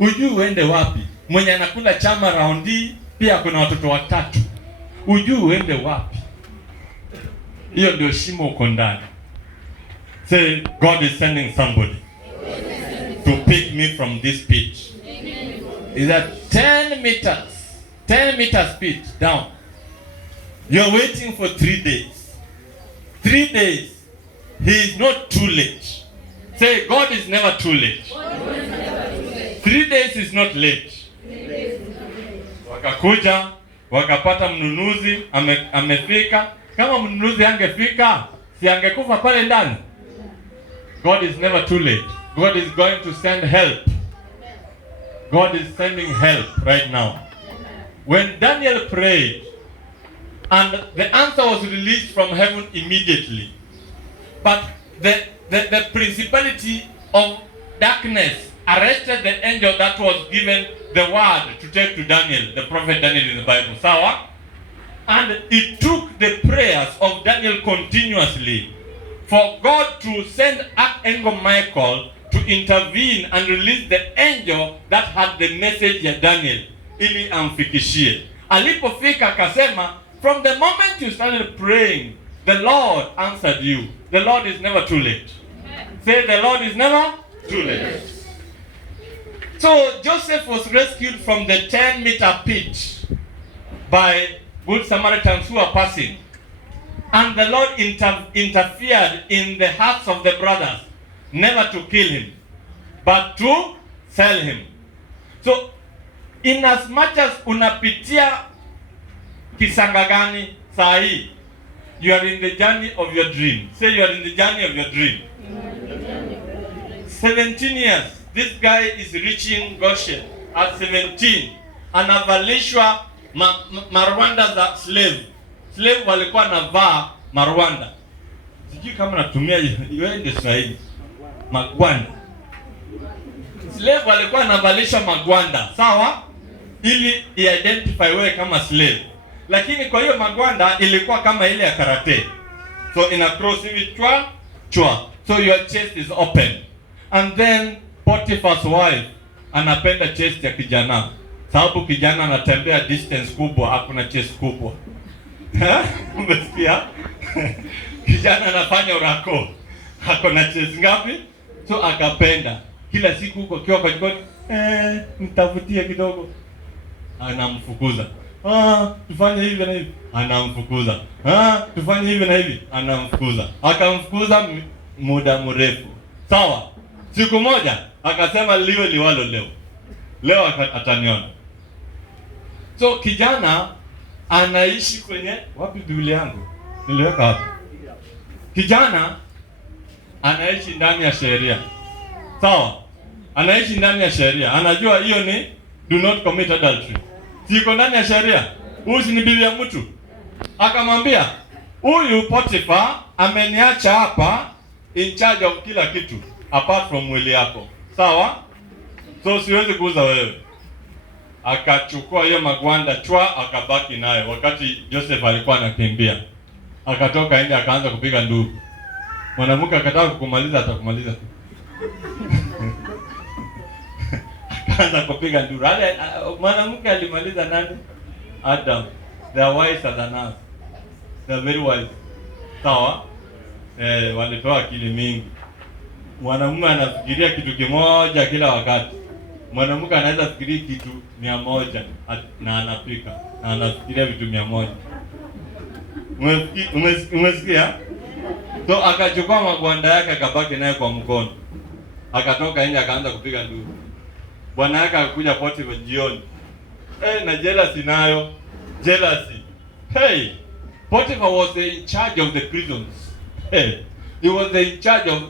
Ujui uende wapi. Mwenye anakula chama raundi pia kuna watoto watatu. Ujui uende wapi. Hiyo ndio shimo uko ndani. Say, God is sending somebody to pick me from this pitch. Is that 10 meters pitch down. You're waiting for 3 days. 3 days. He is not too late. Say, God is never too late. 3 days is not late. Wakakuja, wakapata mnunuzi, amefika. Kama mnunuzi angefika, si angekufa pale ndani. God is never too late. God is going to send help. God is sending help right now. When Daniel prayed, and the answer was released from heaven immediately, but the principality of darkness arrested the angel that was given the word to take to Daniel, the prophet Daniel in the Bible. Sawa? And it took the prayers of Daniel continuously for God to send Archangel Michael to intervene and release the angel that had the message ya Daniel ili amfikishie. Alipofika akasema, from the moment you started praying, the Lord answered you. The Lord is never too late. Say, the Lord is never too late. So Joseph was rescued from the 10-meter pit by good Samaritans who are passing. And the Lord interfered in the hearts of the brothers, never to kill him, but to sell him. So, in as much as unapitia kisanga gani saa hii, you are in the journey of your dream. Say, you are in the journey of your dream. 17 years. This guy is reaching Goshen at 17. Anavalishwa marwanda za slave. Slave walikuwa navaa marwanda. Sijui kama natumia iwende sahihi. Magwanda. Slave walikuwa navalishwa magwanda. Sawa? Ili identify wewe kama slave. Lakini kwa hiyo magwanda ilikuwa kama ile ya karate. So ina cross hivi chwa. So your chest is open. And then Potiphar's wife anapenda chest ya kijana. Sababu kijana anatembea distance kubwa, hakuna chest kubwa. Umesikia? Kijana anafanya urako. Hako na chest ngapi? So akapenda. Kila siku huko kiwa kwa jikoni, nitafutie kidogo. Anamfukuza. Tufanye hivi na hivi. Anamfukuza. Tufanye hivi na hivi. Anamfukuza. Akamfukuza muda mrefu. Sawa? Siku moja akasema liwe liwalo leo. Leo ataniona. So kijana anaishi kwenye wapi Biblia yangu? Niliweka hapa. Kijana anaishi ndani ya sheria. Sawa? Anaishi ndani ya sheria. Anajua hiyo ni do not commit adultery. Siko ndani ya sheria. Huyu ni bibi ya mtu. Akamwambia, huyu Potiphar ameniacha hapa in charge of kila kitu apart from mwili yako. Sawa? So siwezi kuuza wewe. Akachukua hiyo magwanda akabaki nayo wakati Joseph alikuwa anakimbia. Akatoka nje akaanza kupiga nduru. Mwanamke akataka kukumaliza atakumaliza. Akaanza kupiga nduru. Mwanamke alimaliza nani? Adam. They are wiser than us. They are very wise. Sawa? Walipewa akili mingi. Mwanamume anafikiria kitu kimoja kila wakati. Mwanamke anaweza fikiria kitu 100 na anapika na anafikiria vitu 100. Umesikia? So akachukua magwanda yake akabaki naye kwa mkono. Akatoka nje akaanza kupiga nduru. bwana yake akakuja Potiphar jioni. Na jealousy nayo. Jealousy. Hey, Potiphar was in charge of the prisons. Hey, he was in charge of,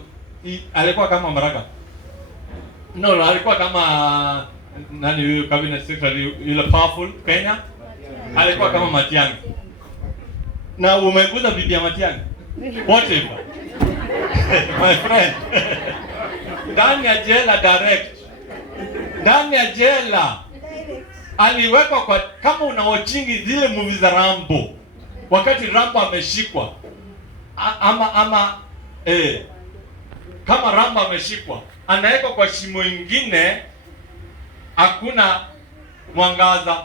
alikuwa kama Maraga. No, alikuwa kama nani huyo cabinet secretary ile powerful Kenya. Alikuwa kama Matiang'i. Na umeguza bibi ya Matiang'i. Potiphar. My friend. Ndani ya jela direct. Ndani ya jela. Aliwekwa kwa, kama unaochingi zile movie za Rambo. Wakati Rambo ameshikwa. Kama Rambo ameshikwa, anawekwa kwa shimo ingine, hakuna mwangaza.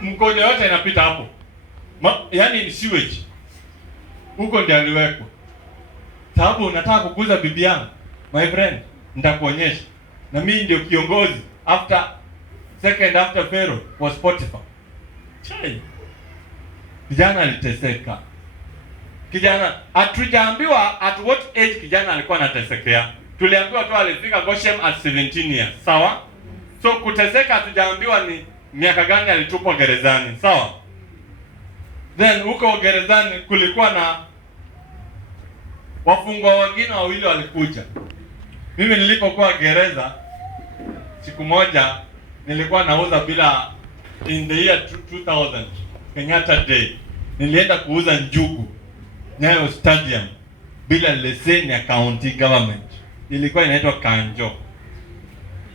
Mkojo yote inapita hapo. Yaani ni sewage. Huko ndiye aliwekwa. Sababu unataka kukuza bibi yangu. My friend, nitakuonyesha. Na mimi ndio kiongozi second after Pharaoh was Potiphar. Chai. Kijana aliteseka. Kijana hatujaambiwa at what age kijana alikuwa anatesekea. Tuliambiwa tu alifika Goshen at 17 years. Sawa? So kuteseka hatujaambiwa ni miaka gani alitupwa gerezani. Sawa? Then huko gerezani kulikuwa na wafungwa wengine wawili walikuja. Mimi nilipokuwa gereza siku moja nilikuwa nauza bila, in the year 2000 Kenyatta Day, nilienda kuuza njugu Nyayo Stadium bila leseni ya county government. Ilikuwa inaitwa Kanjo.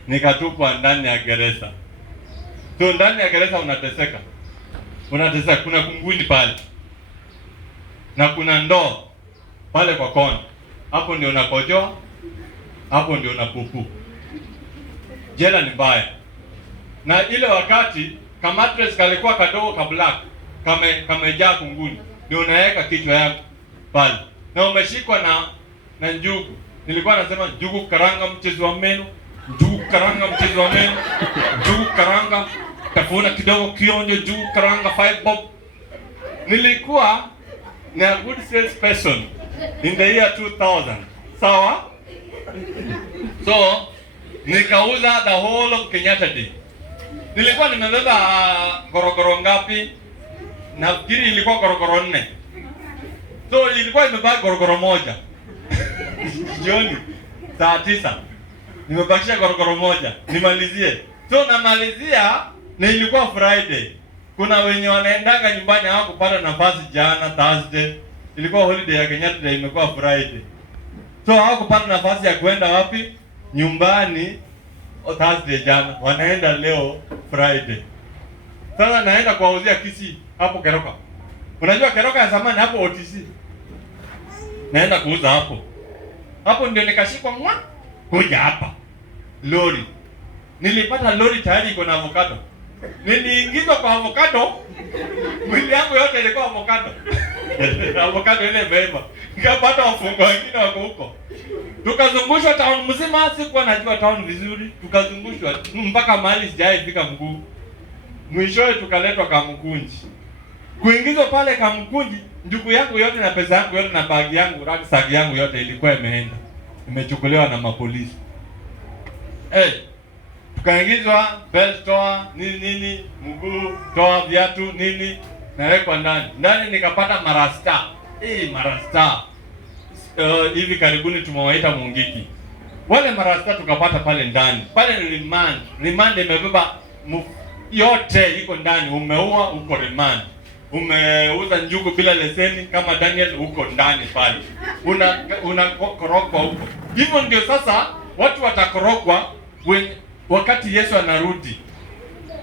Nikatupwa ndani ya gereza. So ndani ya gereza unateseka. Unateseka, kuna kunguni pale. Na kuna ndoo pale kwa kona. Hapo ndio unakojoa. Hapo ndio unapupu. Jela ni mbaya. Na ile wakati kamatres kalikuwa kadogo ka black, kamejaa kunguni. Ndio unaweka kichwa yako pale. Na umeshikwa na njugu. Nilikuwa nasema njugu karanga mchezo wa meno, njugu karanga mchezo wa meno, njugu karanga tafuna kidogo kionjo, njugu karanga 5 bob. Nilikuwa ni a good sales person in the year 2000. Sawa? So nikauza the whole of Kenyatta Day. Nilikuwa nimebeba gorogoro ngapi? Nafikiri ilikuwa gorogoro 4. So ilikuwa imebaki gorogoro moja. Jioni saa 9. Nimebakisha gorogoro moja. Nimalizie. So namalizia na ilikuwa Friday. Kuna wenye wanaendanga nyumbani hawakupata nafasi jana Thursday. Ilikuwa holiday ya Kenyatta Day, imekuwa Friday. So hawakupata nafasi ya kwenda wapi? Nyumbani Thursday jana. Wanaenda leo Friday. Sasa naenda kuwauzia Kisii hapo Keroka. Unajua Keroka ya zamani hapo OTC. Naenda kuuza hapo. Hapo ndio nikashikwa kuja hapa. Lori. Nilipata lori tayari iko na avocado. Niliingizwa kwa avocado. Mwili yangu yote ilikuwa avocado. Avocado ile beba. Nikapata wafungwa wengine wako huko. Tukazungushwa town mzima, sikuwa najua town vizuri. Tukazungushwa mpaka mahali sijaifika mguu. Mwishowe tukaletwa Kamkunji. Kuingizwa pale Kamkunji, ndugu yangu yote na pesa yangu yote na bagi yangu, rucksack yangu yote ilikuwa imeenda. Imechukuliwa na mapolisi. Tukaingizwa, belt toa, nini, mguu, toa viatu, nini, nawekwa ndani. Ndani nikapata marasta. Marasta. Hivi karibuni tumewaita Mungiki. Wale marasta tukapata pale ndani. Pale ni remand. Remand imebeba yote iko ndani. Umeua uko remand. Umeuza njugu bila leseni kama Daniel uko ndani pale. Unakorokwa huko. Hivyo ndio sasa watu watakorokwa wakati Yesu anarudi.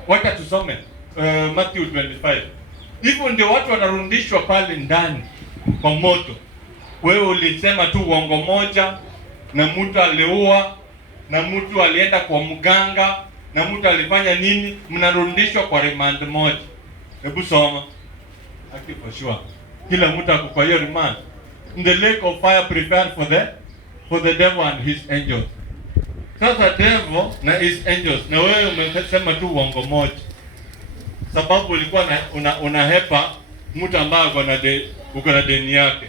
Wacha tusome Matthew 25. Hivyo ndio watu wanarudishwa pale ndani kwa moto. Wewe ulisema tu uongo moja, na mtu aliua, na mtu alienda kwa mganga, na mtu alifanya nini, mnarudishwa kwa remand moja. Hebu soma. Aki for sure. Kila mtu ako kwa hiyo remand. In the lake of fire prepared for the devil and his angels. Sasa devil na his angels, na wewe umesema tu uongo moja. Sababu ulikuwa unahepa mtu ambaye uko na deni yake.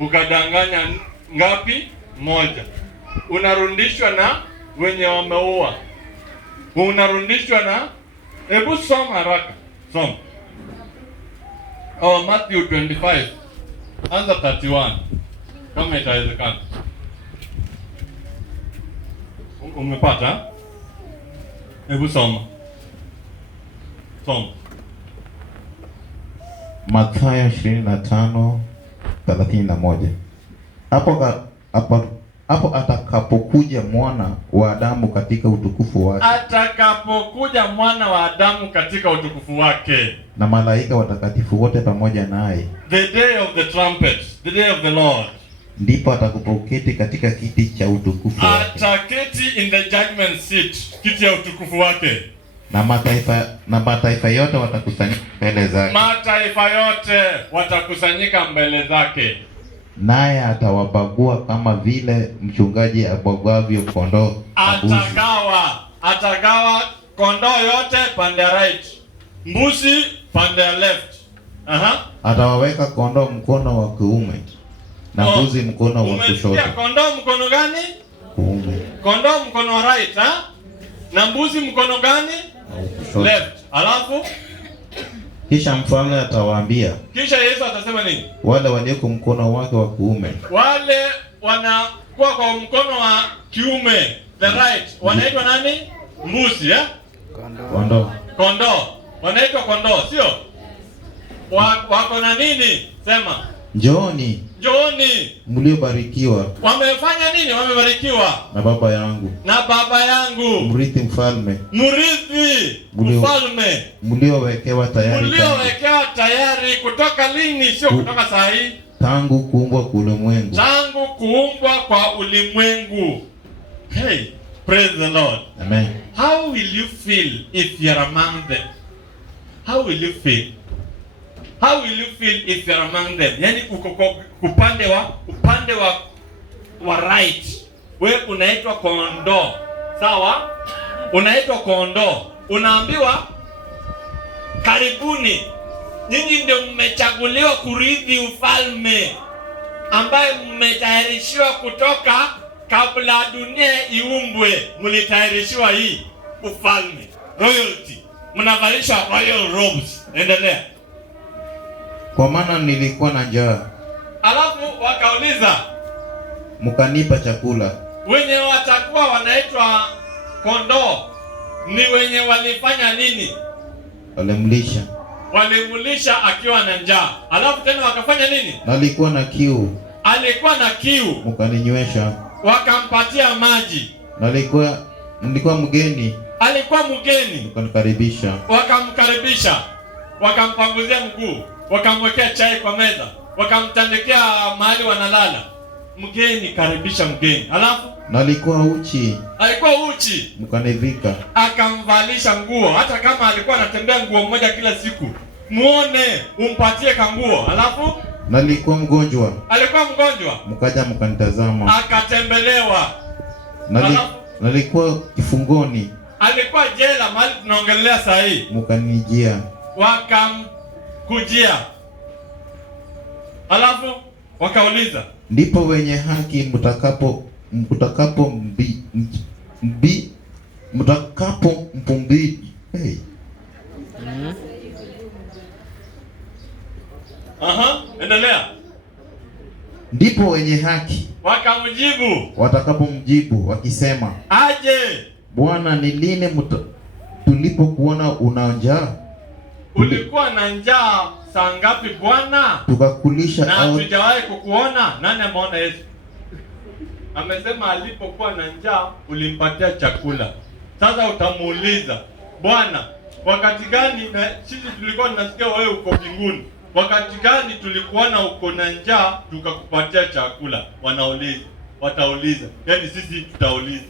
Ukadanganya ngapi? Moja. Unarudishwa na wenye wameua. Unarudishwa na, hebu soma haraka. Soma. Matthew 25. Anza 31. Kama itawezekana. Umepata? Hebu soma. Soma. Mathayo 25:31. Hapo atakapokuja mwana wa Adamu katika utukufu wake. Atakapokuja mwana wa Adamu katika utukufu wake. Na malaika watakatifu wote pamoja naye. The day of the trumpet, the day of the Lord. Ndipo atakapoketi katika kiti cha utukufu wake. Ataketi in the judgment seat, kiti ya utukufu wake. Na mataifa yote watakusanyika mbele zake. Mataifa yote watakusanyika mbele zake. Naye atawabagua kama vile mchungaji abagavyo kondoo. Atagawa kondoo yote pande ya right, mbuzi pande ya left. Atawaweka kondoo mkono wa kuume na mbuzi mkono wa kushoto. Umesikia kondoo mkono gani? Kuume. Kondoo mkono wa right, na mbuzi mkono gani? Left. Alafu kisha mfalme atawaambia. Kisha Yesu atasema nini? Wale walioko mkono wake wa kuume. Wale wanakuwa kwa mkono wa kiume, the right, wanaitwa nani? Mbuzi, Kondoo. Wanaitwa kondoo, sio? Wako na nini? Sema. Njooni mliobarikiwa. Wamefanya nini? Wamebarikiwa na Baba yangu. Mrithi mfalme. Mliowekewa tayari kutoka lini? Sio kutoka saa hii. Tangu kuumbwa kwa ulimwengu. Hey, praise the Lord. Amen. How will you feel if you are among them? How will you feel if you are among them? Yani uko upande wa right. Wewe unaitwa kondoo. Sawa? Unaitwa kondoo. Unaambiwa karibuni. Nyinyi ndio mmechaguliwa kurithi ufalme ambaye mmetayarishiwa kutoka kabla dunia iumbwe. Mlitayarishiwa hii ufalme, royalty. Mnavalishwa royal robes. Endelea. Kwa maana nilikuwa na njaa. Alafu wakauliza, mkanipa chakula. Wenye watakuwa wanaitwa kondoo ni wenye walifanya nini? Walimlisha akiwa na njaa. Alafu tena wakafanya nini? Alikuwa na kiu. Mkaninywesha. Wakampatia maji. Alikuwa mgeni. Mkanikaribisha. Wakamkaribisha. Wakampanguzia mguu. Wakamwekea chai kwa meza. Wakamtandikia mahali wanalala. Mgeni, karibisha mgeni. Alafu alikuwa uchi. Mkanivika. Akamvalisha nguo. Hata kama alikuwa anatembea nguo moja kila siku, muone, umpatie kanguo. Alafu alikuwa mgonjwa. Mkaja mkanitazama. Akatembelewa. Alikuwa kifungoni. Alikuwa jela, mahali tunaongelea saa hii. Mkanijia. Wakamkujia. Alafu wakauliza, ndipo wenye haki mtakapompumbii. Hey. Endelea. Ndipo wenye haki watakapomjibu wakisema, aje Bwana, ni lini tulipokuona una njaa? Ulikuwa na njaa saa ngapi Bwana? Tukakulisha na hatujawahi kukuona. Nani ameona Yesu? Amesema alipokuwa na njaa ulimpatia chakula. Sasa utamuuliza, Bwana, wakati gani na sisi tulikuwa tunasikia wewe uko mbinguni? Wakati gani tulikuona uko na njaa tukakupatia chakula? Watauliza. Yaani sisi tutauliza.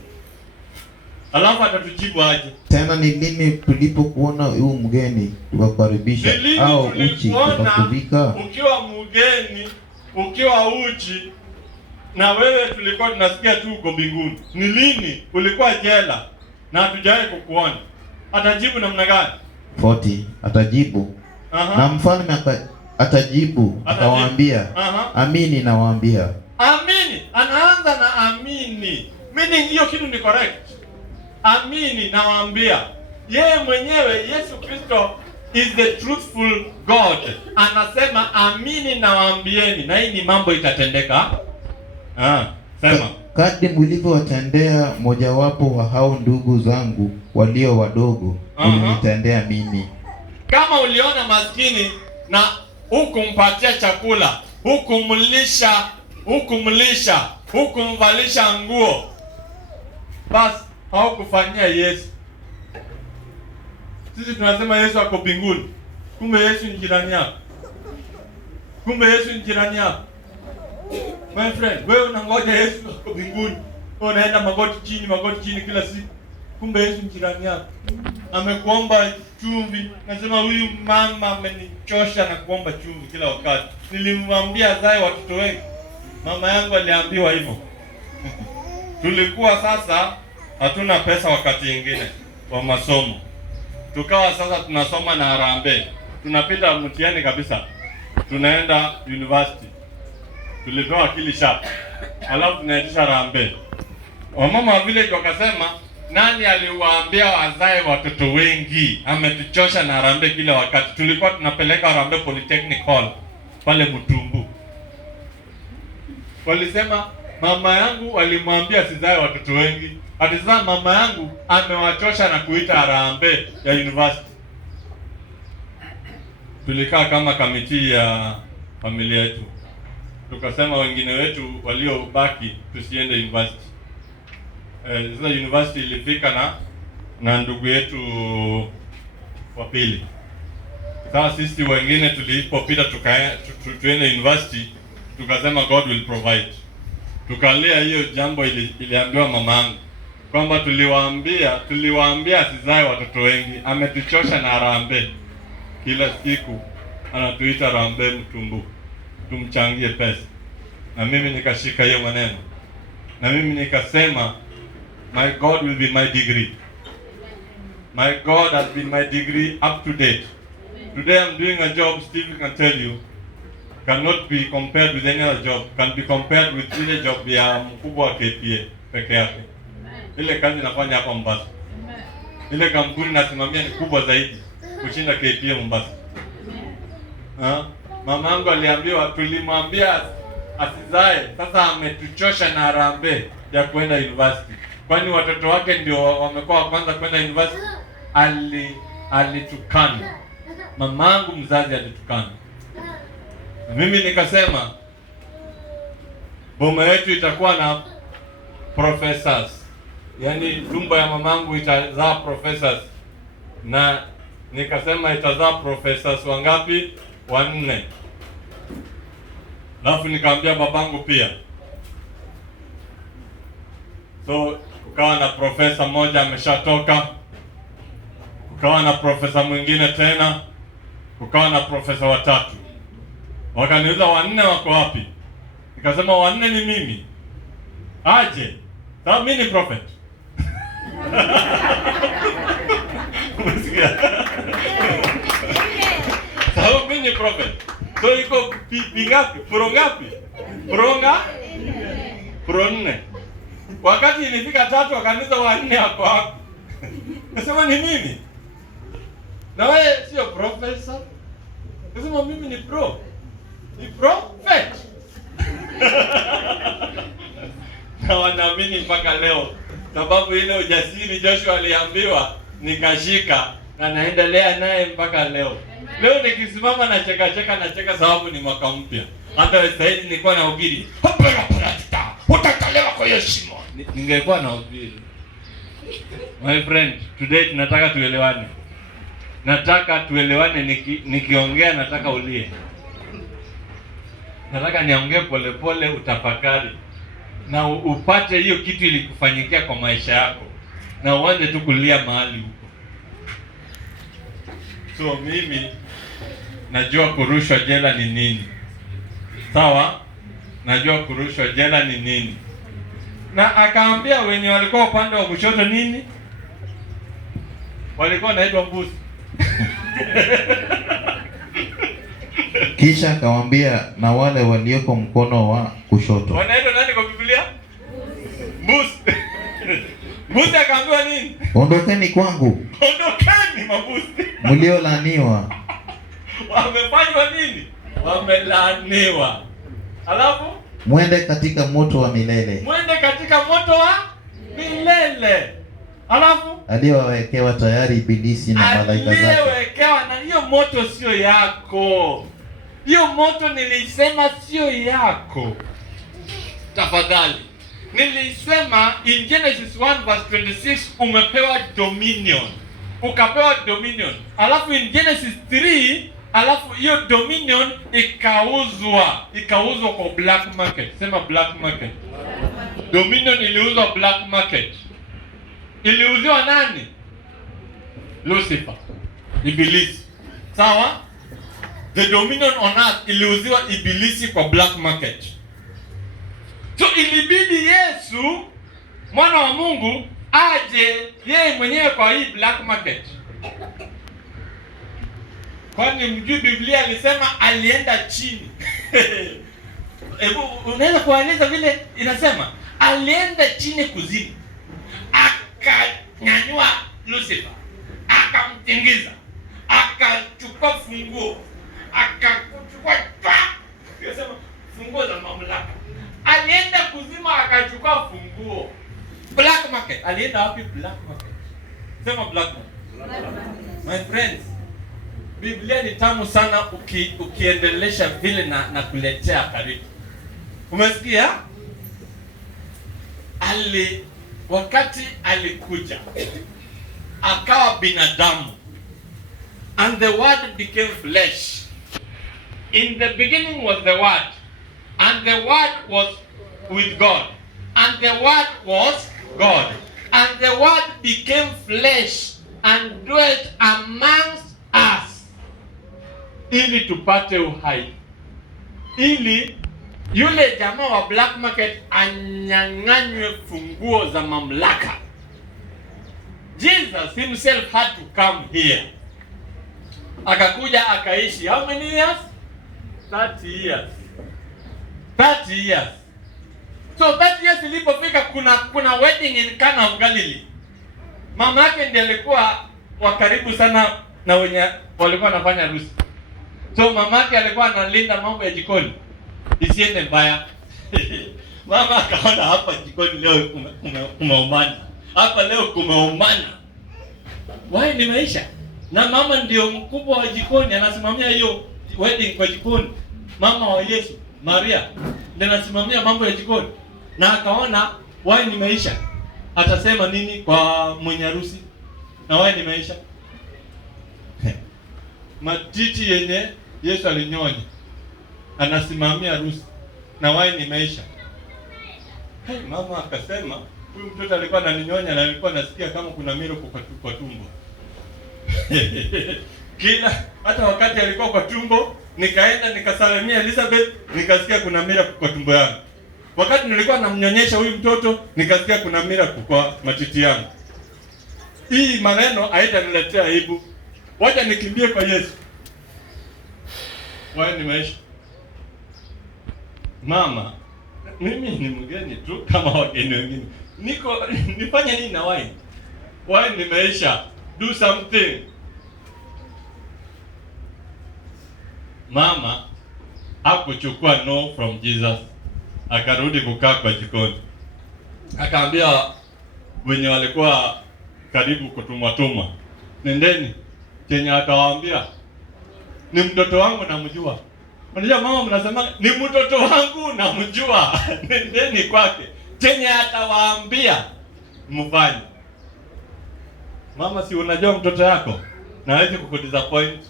Alafu atatujibu aje? Tena ni lini tulipokuona u mgeni tukakukaribisha, au uchi tukakuvika? Ukiwa mgeni, ukiwa uchi, na wewe tulikuwa tunasikia tu uko mbinguni. Ni lini ulikuwa jela na hatujawahi kukuona? Atajibu namna gani? 40 atajibu. Na mfalme atajibu akawaambia, amini nawaambia. Amini, anaanza na amini. Meaning hiyo kitu ni correct. amini nawaambia, yeye mwenyewe Yesu Kristo is the truthful God. Anasema amini nawaambieni, na hii ni mambo itatendeka. Sema. Kadri mlivyowatendea mojawapo wa hao ndugu zangu walio wadogo, mlinitendea mimi. Kama uliona maskini na hukumpatia chakula, hukumlisha, hukumvalisha nguo, basi haukufanyia Yesu. Sisi tunasema Yesu ako mbinguni, kumbe Yesu ni jirani yako. My friend, wewe unangoja Yesu ako mbinguni, unaenda magoti chini kila siku. Kumbe Yesu ni jirani yako. Amekuomba chumvi, nasema huyu mama amenichosha na kuomba chumvi kila wakati. Nilimwambia zae watoto wengi. Mama yangu aliambiwa hivyo. Tulikuwa sasa hatuna pesa wakati mwingine kwa masomo. Tukawa sasa tunasoma na harambee. Tunapita mtihani kabisa. Tunaenda university. Tulipewa akili sharp. Alafu tunaitisha harambee. Wamama wa village wakasema, nani aliwaambia wazae watoto wengi? Ametuchosha na harambee kila wakati. Tulikuwa tunapeleka harambee Polytechnic Hall pale Mutumbu. Walisema mama yangu alimwambia sizae watoto wengi. Alisema mama yangu amewachosha na kuita harambee ya university. Tulikaa kama kamiti ya familia yetu. Tukasema wengine wetu waliobaki tusiende university. Sasa university ilifika na ndugu yetu wa pili. Sasa sisi wengine tulipopita tuende university, tukasema God will provide. Tukalea hiyo jambo iliambiwa mamangu kwamba tuliwaambia sizae watoto wengi, ametuchosha na harambee. Kila siku anatuita harambee Mutumbu, tumchangie pesa. Na mimi nikashika hiyo maneno. Na mimi nikasema, my God will be my degree. My God has been my degree up to date. Today I'm doing a job, Steve can tell you, cannot be compared with any other job. Can be compared with ile job ya mkubwa wa KPA peke yake. Ile kazi nafanya hapa Mombasa. Ile kampuni nasimamia ni kubwa zaidi kushinda KPA Mombasa. Mama yangu aliambiwa, tulimwambia asizae, sasa ametuchosha na harambee ya kwenda university. Kwani watoto wake ndio wamekuwa kwanza kwenda university. Alitukana. Mamangu mzazi alitukana. Mimi nikasema boma yetu itakuwa na professors. Yaani tumbo ya mamangu itazaa professors. Na nikasema itazaa professors wangapi? 4. Alafu nikamwambia babangu pia. So kukawa na profesa mmoja ameshatoka. Kukawa na profesa mwingine tena. Kukawa na profesa watatu. Wakaniuliza 4 wako wapi? Nikasema 4 ni mimi. Aje. Sasa mimi ni prophet. Umesikia? Sasa mimi ni prophet. So iko pingapi? Pro ngapi? Pro 4. Wakati ilifika 3 wakaniuliza 4 hapo hapo. Nasema ni mimi. Na wewe sio professor. Nasema mimi ni ni prophet. Na wanaamini mpaka leo. Sababu ile ujasiri Joshua aliambiwa nikashika na naendelea naye mpaka leo. Leo nikisimama na cheka sababu ni mwaka mpya. Hata sasa hivi nilikuwa nahubiri. Utakalewa kwa hiyo shimo. Ningekuwa nahubiri. My friend, today tunataka tuelewane. Nataka tuelewane, nikiongea nataka ulie. Nataka niongee polepole, utafakari. Na upate hiyo kitu ilikufanyikia kwa maisha yako. Na uanze tu kulia mahali huko. So mimi najua kurushwa jela ni nini. Sawa? Najua kurushwa jela ni nini. Na akaambia wenye walikuwa upande wa kushoto nini? Walikuwa naitwa mbuzi. Kisha akamwambia na wale walioko mkono wa kushoto. Wanaitwa nani kwa Biblia? Mbuzi. Mbuzi akaambiwa nini? Ondokeni kwangu, Ondokeni mabuzi. mliolaaniwa. Wamefanywa nini? Wamelaaniwa. Alafu Mwende katika moto wa milele, mwende katika moto wa milele. Alafu aliyowawekewa tayari Ibilisi na malaika zake. aliyewekewa, na hiyo moto sio yako. Hiyo moto nilisema sio yako. Tafadhali. Nilisema in Genesis 1 verse 26 umepewa dominion. Ukapewa dominion. Alafu in Genesis 3, alafu hiyo dominion ikauzwa kwa black market. Sema black market. Dominion iliuzwa black market. Iliuziwa nani? Lucifer. Ibilisi. Sawa? The dominion on earth iliuziwa Ibilisi kwa black market. So ilibidi Yesu mwana wa Mungu aje yeye mwenyewe kwa hii black market. Kwani mjui Biblia alisema alienda chini. Hebu unaweza kueleza vile inasema? Alienda chini kuzimu. Akanyanyua Lucifer. Akamtingiza. Akachukua funguo. Akachukua Akasema funguo za mamlaka. Alienda kuzima akachukua funguo. Black market. Alienda wapi? Black market. Sema black market. My friends, Biblia ni tamu sana ukiendelesha vile na kuletea karibu. Umesikia? Wakati alikuja akawa binadamu, and the word became flesh. In the beginning was the word, and the word was with God, and the word was God, and the word became flesh and dwelt amongst us, ili tupate uhai, ili yule jamaa wa black market anyang'anywe funguo za mamlaka. Jesus himself had to come here. Akakuja akaishi how many years? 30 years. 30 years. So 30 years ilipofika, kuna wedding in Cana of Galilee. Mama yake ndiye alikuwa wa karibu sana na wenye walikuwa wanafanya harusi. So mama yake alikuwa analinda mambo ya jikoni isiende mbaya. Mama akaona hapa jikoni leo kumeumana. Hapa leo kumeumana. Why ni maisha? Na mama ndio mkubwa wa jikoni, anasimamia hiyo wedding kwa jikoni. Mama wa Yesu, Maria, ndiye anasimamia mambo ya jikoni. Na akaona why ni maisha? Atasema nini kwa mwenye harusi? Na why ni maisha? Matiti yenye Yesu alinyonya. Anasimamia harusi. Na why ni maisha? Hey, mama akasema, huyu mtoto alikuwa ananinyonya na alikuwa nasikia kama kuna miro kwa tumbo. Hata wakati alikuwa kwa tumbo, nikaenda nikasalimia Elizabeth, nikasikia kuna mira kwa tumbo yangu. Wakati nilikuwa namnyonyesha huyu mtoto, nikasikia kuna mira kwa matiti yangu. Hii maneno haitaniletea aibu. Wacha nikimbie kwa Yesu. Why ni maisha? Mama, mimi ni mgeni tu kama wageni wengine. Nifanye nini na why? Why ni maisha? Do something. Mama hakuchukua no from Jesus. Akarudi kukaa kwa jikoni. Akaambia wenye walikuwa karibu kutumwa, nendeni, chenye atawaambia ni mtoto wangu namjua. Unajua mama mnasema ni mtoto wangu namjua. Nendeni kwake, chenye atawaambia mfanye. Mama, si unajua mtoto yako na hawezi kukudisappoint.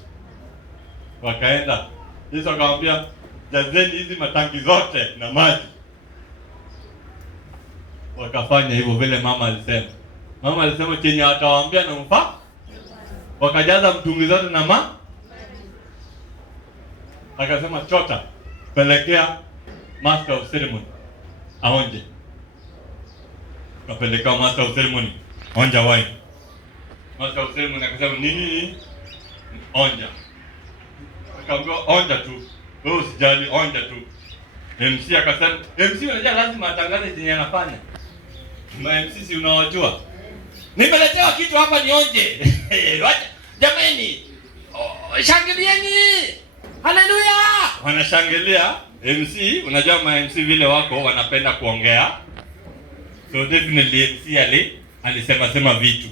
Wakaenda. Yesu akamwambia, jazeni hizi matangi zote na maji. Wakafanya hivyo vile mama alisema. Mama alisema chenye atawaambia na mfa. Wakajaza mtungi zote na maji. Akasema chota, pelekea master of ceremony aonje. Kapeleka master of ceremony, onja wine. Master of ceremony akasema nini? Onja. Akamwambia onja tu. Wewe usijali, onja tu. MC akasema, MC unajua lazima atangaze chenye anafanya. Ma MC si unawajua. Nimeletewa kitu hapa nionje. Jamani, shangilieni. Haleluya. Wanashangilia MC, unajua ma MC vile wako wanapenda kuongea. So definitely MC alisema vitu.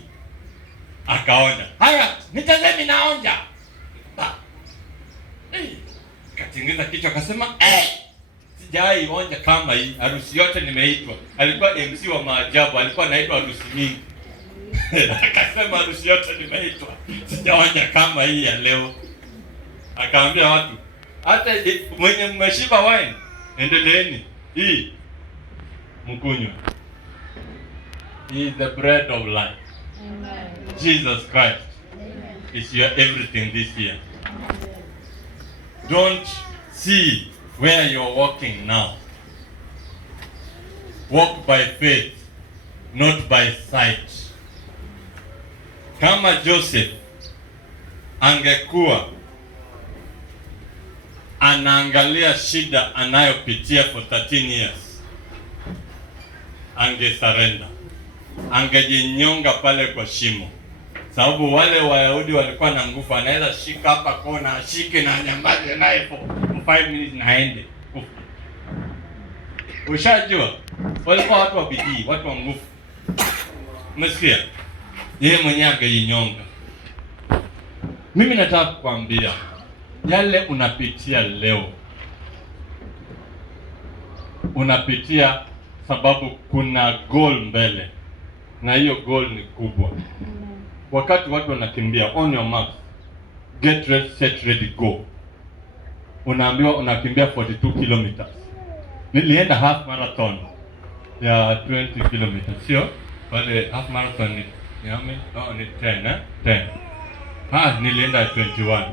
Akaonja. Haya, nitazame naonja. Katingeza kichwa akasema, sijai onja kama hii. Harusi yote nimeitwa. Alikuwa MC wa maajabu, alikuwa anaitwa harusi mingi. Akasema harusi yote nimeitwa. Sijaonja kama hii ya leo. Akaambia watu, hata mwenye mmeshiba wine, endeleeni. Hii mkunywe. He is the bread of life. Amen. Jesus Christ is your everything this year. Don't see where you're walking now. Walk by faith, not by sight. Kama Joseph angekuwa anaangalia shida anayopitia for 13 years, angesurrender, angejinyonga pale kwa shimo. Sababu wale Wayahudi walikuwa na nguvu, anaweza shika hapa kona, ashike na nyambaze naye for 5 minutes na aende. Ushajua? Walikuwa watu wa bidii, watu wa nguvu. Umesikia? Yeye mwenyewe angejinyonga. Mimi nataka kukwambia yale unapitia leo, unapitia sababu kuna goal mbele, na hiyo goal ni kubwa. Wakati watu wanakimbia, on your mark, get ready, set ready, go. Unaambiwa unakimbia 42 kilometers. Nilienda half marathon ya 20 kilometers, sio? Wale half marathon ni ni 10. Nilienda ya 21.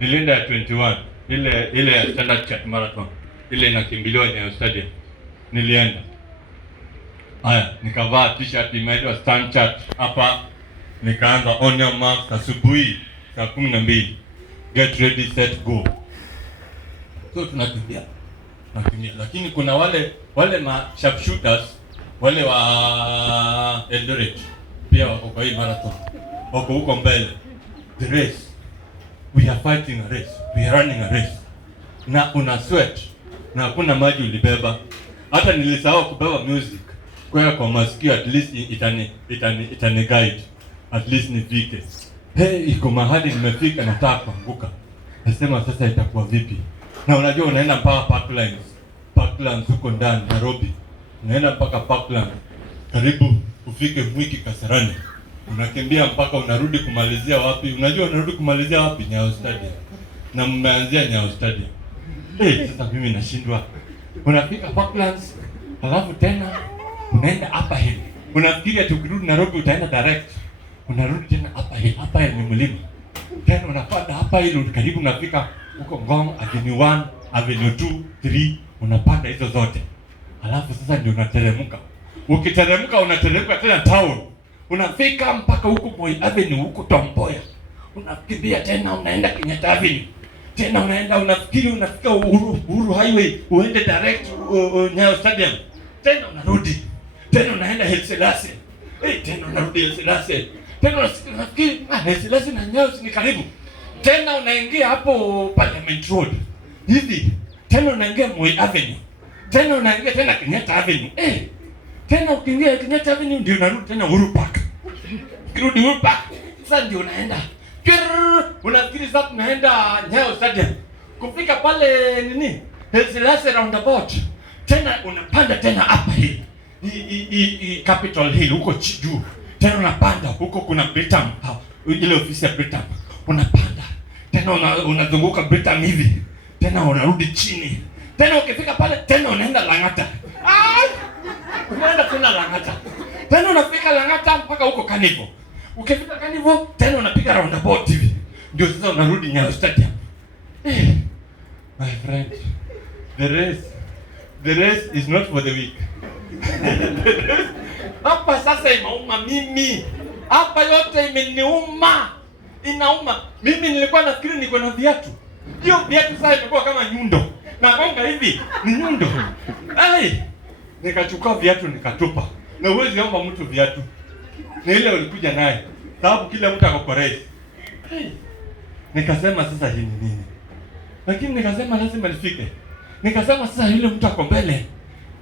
Nilienda ya 21. Ile ya standard chat marathon. Ile inakimbiliwa Nyayo Stadium. Nilienda. Haya, nikavaa t-shirt imeandikwa stand chat hapa. Nikaanza on your mark asubuhi saa 12. Get ready, set, go. So tunakimbia. Lakini kuna wale ma sharpshooters, wale wa Eldoret pia wako kwa hii marathon. Wako huko mbele. The race. We are fighting a race. We are running a race. Na una sweat. Na hakuna maji ulibeba. Hata nilisahau kubeba music. Kwa masikio, at least itani guide. At least nifike. Iko mahali nimefika nataka kuanguka. Nasema sasa itakuwa vipi? Na unajua unaenda mpaka Parklands huko ndani Nairobi. Unaenda mpaka Parklands. Karibu ufike Mwiki Kasarani. Unakimbia mpaka unarudi kumalizia wapi? Unajua unarudi kumalizia wapi? Nyayo Stadium. Na mmeanzia Nyayo Stadium. Sasa mimi nashindwa. Unafika Parklands, halafu tena unaenda Upper Hill. Unafikiria tukirudi Nairobi utaenda direct. Unarudi tena Upper Hill. Upper Hill ni mlima. Tena unapanda Upper Hill, karibu unafika huko Ngong Avenue 1, Avenue 2, 3, unapanda hizo zote. Halafu sasa ndio unateremka. Ukiteremka unateremka tena town. Unafika mpaka huko Moi Avenue, huko Tom Mboya. Unakimbia tena unaenda Kenyatta Avenue. Tena unaenda unafikiri unafika Uhuru Highway, uende direct Nyayo Stadium. Tena unarudi. Tena unaenda Haile Selassie. Tena unarudi Haile Selassie. Tena unafikiri Haile Selassie na Nyayo ni karibu. Tena unaingia hapo Parliament Road. Hivi. Tena unaingia Moi Avenue. Tena unaingia tena Kenyatta Avenue. Tena ukiingia Kenyatta Avenue ndio unarudi tena Uhuru Park. Ukirudi Uhuru Park, sasa ndio unaenda. Unafikiri sasa tunaenda Nyayo Stadium. Kufika pale nini? Haile Selassie roundabout. Tena unapanda tena hapa hii. Capitol Hill huko juu. Tena unapanda huko kuna Britam. Ile ofisi ya Britam. Unapanda. Tena unazunguka Britam hivi. Tena unarudi chini. Tena ukifika pale tena unaenda Lang'ata. Unaenda tena Lang'ata. Tena unafika Lang'ata mpaka huko Carnival. Ukifika Carnival tena unapiga roundabout hivi. Ndio sasa unarudi Nyayo Stadium. My friend, the race is not for the weak. Hapa sasa inauma mimi. Hapa yote imeniuma. Inauma. Mimi nilikuwa nafikiri niko na viatu. Hiyo viatu sasa imekuwa kama nyundo. Na gonga hivi ni nyundo. Nikachukua viatu nikatupa. Na uwezi omba mtu viatu. ni ile ulikuja naye, sababu kila mtu ako kwa race. Nikasema sasa hii ni nini? Lakini nikasema lazima nifike. Nikasema sasa yule mtu ako mbele,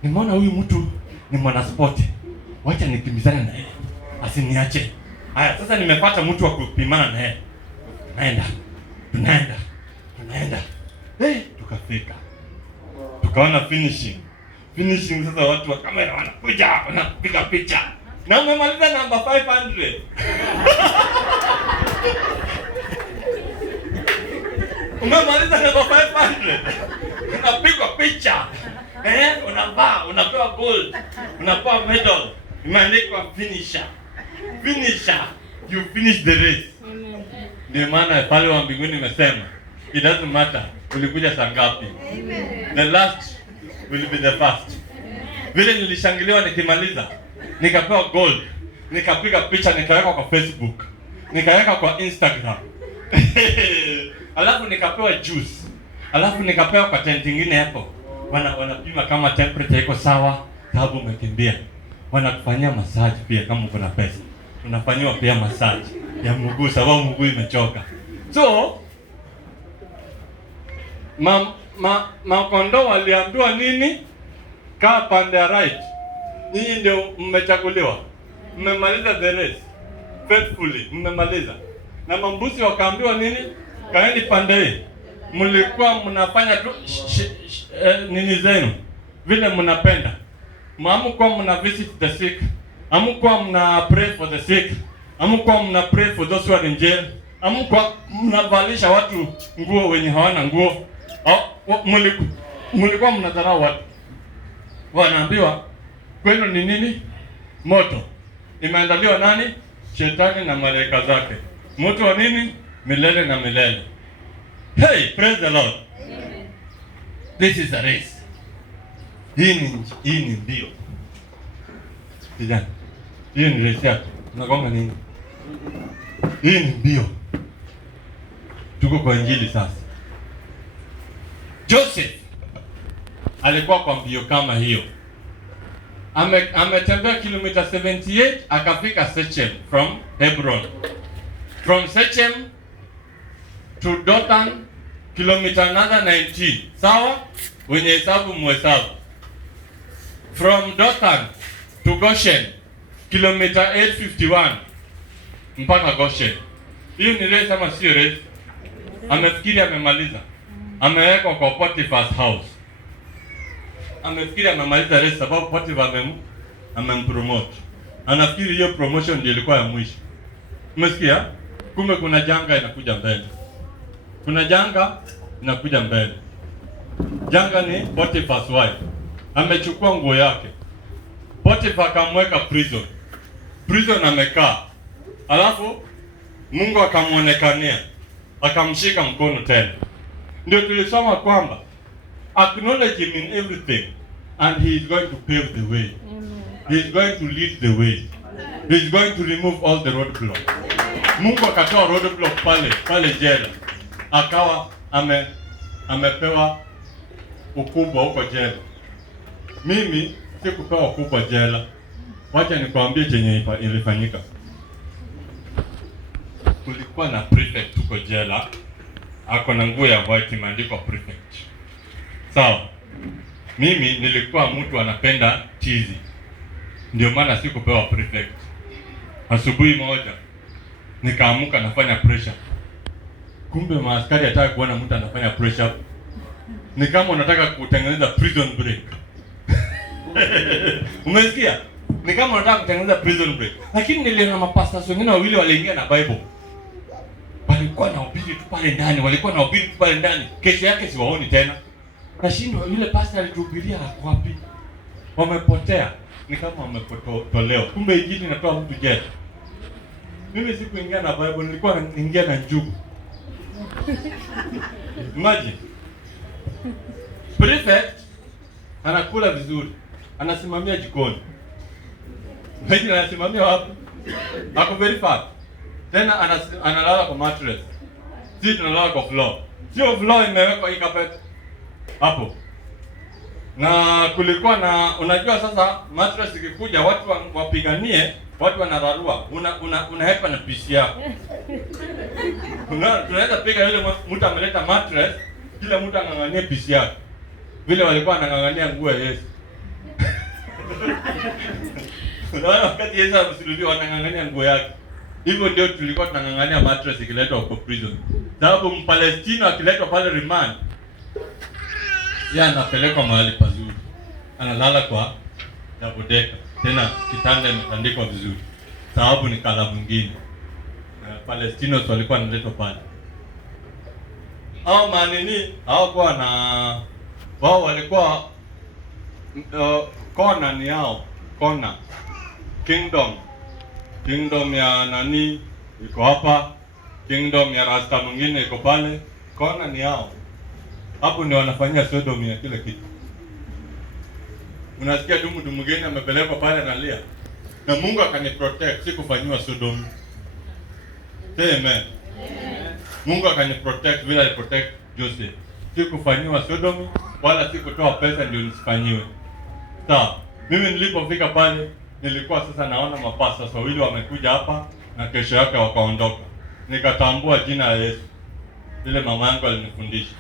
nimeona huyu mtu ni mwanaspoti, wacha nikimbizane na yeye asiniache. Haya, sasa nimepata mtu wa kupimana na yeye. Tunaenda. Tukafika. Tukaona finishing. Sasa watu wa kamera wanakuja, wanapiga picha. Na umemaliza namba 500. Umemaliza namba 500. Unapigwa picha. Unapewa gold. Unapewa medal. Imeandikwa finisher. You finish the race. Ndio maana pale wa mbinguni nimesema, it doesn't matter ulikuja saa ngapi. The last will be the first. Vile nilishangiliwa nikimaliza, nikapewa gold, nikapiga picha, nikaweka kwa Facebook, nikaweka kwa Instagram. Alafu nikapewa juice. Alafu nikapewa kwa tent nyingine hapo. Wanapima kama temperature iko sawa, sababu umekimbia. Wanakufanyia massage pia kama uko na pesa. Unafanywa pia massage ya mguu sababu mguu imechoka. So makondoo waliambiwa nini? Kaa pande ya right. Nyinyi ndio mmechaguliwa. Mmemaliza the race faithfully, mmemaliza. Na mambusi wakaambiwa nini? Kaeni pande hii. Mlikuwa mnafanya tu nini zenu vile mnapenda. Hamkuwa mna visit the sick. Hamkuwa mna pray for the sick. Hamkuwa mna pray for those who are in jail. Hamkuwa mnavalisha watu nguo wenye hawana nguo. Mlikuwa mnadharau watu. Wanaambiwa kwenu ni nini? Moto. Imeandaliwa nani? Shetani na malaika zake. Moto wa nini? Milele na milele. Hey, praise the Lord. Amen. This is a race. Hii ni mbio. Kijana. Hii ni race yako. Unagonga nini? Hii ni mbio. Tuko kwa injili sasa. Joseph alikuwa kwa mbio kama hiyo. Ametembea kilomita 78 akafika Shechem from Hebron. From Shechem to Dothan kilomita another 19. Sawa? Wenye hesabu muhesabu. From Dothan to Goshen kilomita 851 mpaka Goshen. Hiyo ni race ama sio race? Amefikiri amemaliza. Amewekwa kwa Potiphar's house. Amefikiri amemaliza race sababu Potiphar amempromote. Anafikiri hiyo promotion ndio ilikuwa ya mwisho. Umesikia? Kumbe kuna janga inakuja mbele. Janga ni Potiphar's wife. Amechukua nguo yake. Potiphar akamweka prison amekaa. Alafu Mungu akamuonekania. Akamshika mkono tena. Ndio tulisoma kwamba acknowledge him in everything and he is going to pave the way. He is going to lead the way. He is going to remove all the roadblocks. Mungu akatoa roadblock pale jela. Akawa amepewa ukubwa huko jela. Mimi sikupewa ukubwa jela. Wacha nikwambie chenye ilifanyika. Kulikuwa na prefect huko jela. Ako na nguo ya white imeandikwa prefect. Sawa. Mimi nilikuwa mtu anapenda cheese. Ndio maana sikupewa prefect. Asubuhi moja nikaamuka nafanya pressure. Kumbe maaskari hataka kuona mtu anafanya pressure. Ni kama unataka kutengeneza prison break. Umesikia? Ni kama unataka kutengeneza prison break. Lakini niliona mapastors wengine wawili waliingia na Bible. Walikuwa na ubiri tu pale ndani. Kesho yake siwaoni tena. Nashindwa yule pastor alituhubiria wapi? Wamepotea. Ni kama wamepotolewa. Kumbe injili inatoa mtu jela. Mimi sikuingia na Bible, nilikuwa naingia na njugu. Imagine. Prefect anakula vizuri. Anasimamia jikoni. Wengine anasimamia wapi? Ako very fat. Tena analala kwa mattress. Sisi tunalala kwa floor. Sio floor imewekwa hii carpet hapo. Na kulikuwa na unajua sasa mattress ikikuja watu wapiganie watu wanararua, unahepa na PC yako. Tunaweza piga yule mtu ameleta mattress, kila mtu angangania PC yake. Vile walikuwa wanangangania nguo ya Yesu. Unaona wakati Yesu alisulubiwa wanangangania nguo yake. Hivyo ndio tulikuwa tunangangania mattress ikiletwa huko prison. Sababu Mpalestina akiletwa pale remand, yeye anapelekwa mahali pazuri. Analala kwa double decker. Tena kitanda imetandikwa vizuri. Sababu ni kala mwingine. Palestinos walikuwa wanaletwa pale. Hao manini hawakuwa na wao walikuwa kona ni yao, kona kingdom ya nani iko hapa, kingdom ya rasta mwingine iko pale, kona ni yao. Hapo ndio wanafanyia Sodom ya kila kitu. Unasikia dumu mgeni amepelekwa pale analia. Na Mungu akaniprotect, sikufanywa Sodom. Amen. Mungu akaniprotect vile aliprotect Joseph. Sikufanywa Sodom wala sikutoa pesa ndio nisifanyiwe. Sawa. Mimi nilipofika pale nilikuwa sasa naona mapasta wawili wamekuja hapa na kesho yake wakaondoka. Nikatambua jina la Yesu. Ile mama yangu alinifundisha.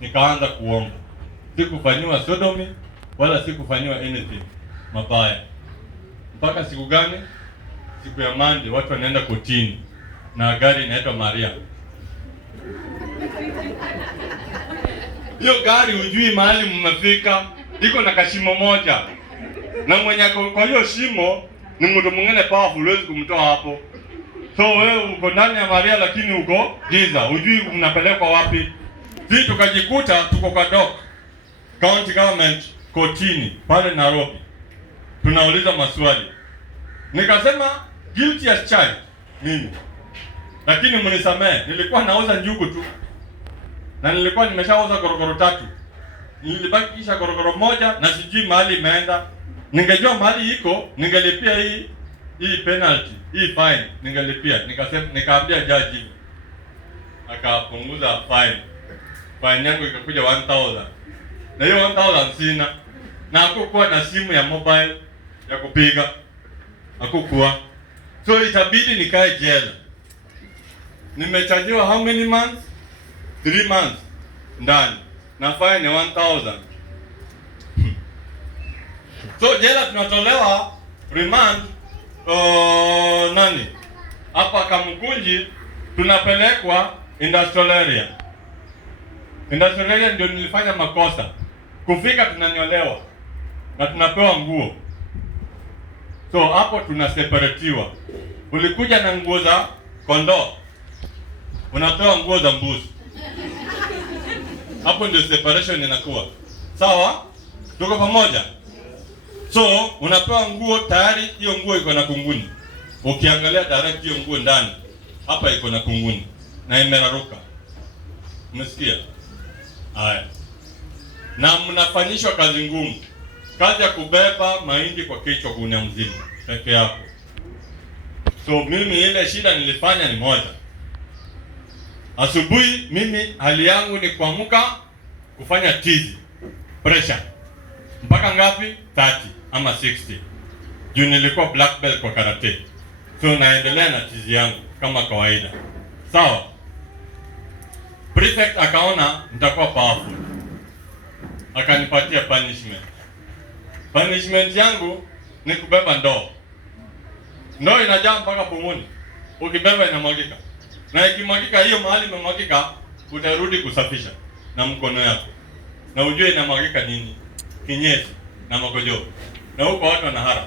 Nikaanza kuomba. Sikufanywa Sodom wala sikufanywa anything mabaya. Mpaka siku gani? Siku ya Monday watu wanaenda kotini na gari inaitwa Maria. Hiyo gari hujui mahali mmefika, iko na kashimo moja. Na mwenye kwa hiyo shimo ni mtu mwingine powerful, huwezi kumtoa hapo. So wewe uko ndani ya Maria lakini uko giza, hujui mnapelekwa wapi. Sisi tukajikuta tuko kwa dock county government kotini pale Nairobi. Tunauliza maswali. Nikasema guilty as charged mimi. Lakini mnisamee, nilikuwa nauza njugu tu. Na nilikuwa nimeshauza korokoro 3. Nilibaki kisha korokoro 1 na sijui mahali imeenda. Ningejua mahali iko, ningelipia hii penalty, hii fine, ningelipia. Nikaambia judge hivi. Akapunguza fine. Fine yangu ikakuja 1000. Na hiyo 1000 sina. Na hakukuwa na simu ya mobile ya kupiga. Hakukuwa. So itabidi nikae jela. Nimechajiwa how many months? 3 months ndani. Na fine 1000. So jela tunatolewa remand nani? Hapa Kamukunji tunapelekwa industrial area. Industrial area ndio nilifanya makosa. Kufika tunanyolewa na tunapewa nguo. So hapo tunaseparatiwa. Ulikuja na nguo za kondoo, unapewa nguo za mbuzi. Hapo ndio separation inakuwa. Sawa? Tuko pamoja? So unapewa nguo tayari, hiyo nguo iko na kunguni. Ukiangalia direct hiyo nguo ndani, hapa iko na kunguni na imeraruka. Umesikia? Haya. Na mnafanyishwa kazi ngumu. Kazi ya kubeba mahindi kwa kichwa gunia mzima peke yako. So mimi ile shida nilifanya ni moja. Asubuhi mimi hali yangu ni kuamka kufanya tizi. Pressure. Mpaka ngapi? 30 ama 60. Juu nilikuwa black belt kwa karate. So naendelea na tizi yangu kama kawaida. Sawa? Prefect akaona nitakuwa powerful. Akanipatia punishment. Punishment yangu ni kubeba ndoo. Ndoo inajaa mpaka pomoni. Ukibeba inamwagika. Na ikimwagika hiyo mahali imemwagika, utarudi kusafisha na mkono yako. Na ujue inamwagika nini? Kinyesi na makojo. Na huko watu wanahara.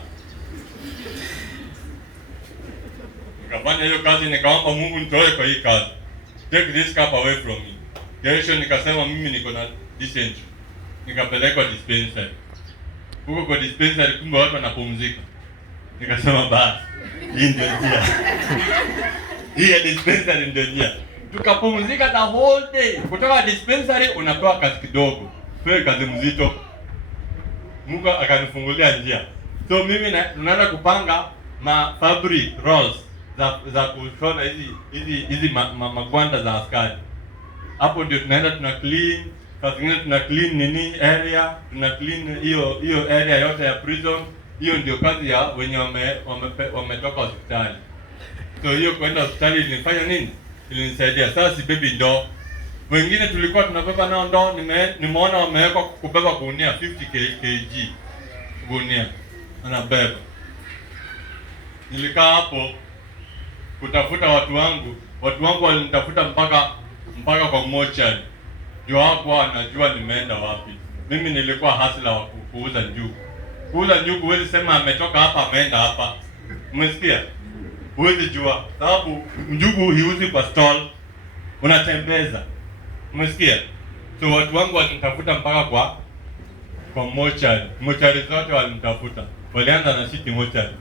Nikafanya hiyo kazi, nikaomba Mungu nitoe kwa hii kazi. Take this cup away from me. Kesho nikasema mimi niko na dysentery. Nikapelekwa dispensary. Huko kwa dispensary kumbe watu wanapumzika. Nikasema basi, hii ndio njia. Hii ya dispensary ndio njia. Tukapumzika the whole day. Kutoka dispensary unapewa kazi kidogo. Pewe kazi mzito. Mungu akanifungulia njia. So mimi tunaanza kupanga fabric rolls za kushona hizi magwanda za askari. Hapo ndio tunaenda tuna clean, saa zingine tuna clean area, tuna clean hiyo area yote ya prison, Hiyo ndio kazi ya wenye wametoka hospitali. So hiyo kwenda hospitali ilinifanya nini? Ilinisaidia. Sasa sibebi ndoo. Wengine tulikuwa tunabeba nao ndoo, nimeona wamewekwa kubeba gunia 50 kg. Gunia anabeba. Nilikaa hapo kutafuta watu wangu. Watu wangu walinitafuta mpaka kwa mochari. Ndio hapo anajua nimeenda wapi. Mimi nilikuwa hasla wa kuuza njugu. Kuuza njugu huwezi sema ametoka hapa ameenda hapa. Umesikia? Huwezi jua. Sababu njugu hiuzi kwa stall. Unatembeza. Umesikia? So watu wangu walinitafuta mpaka kwa mochari. Mochari zote walinitafuta. Walianza na City mochari.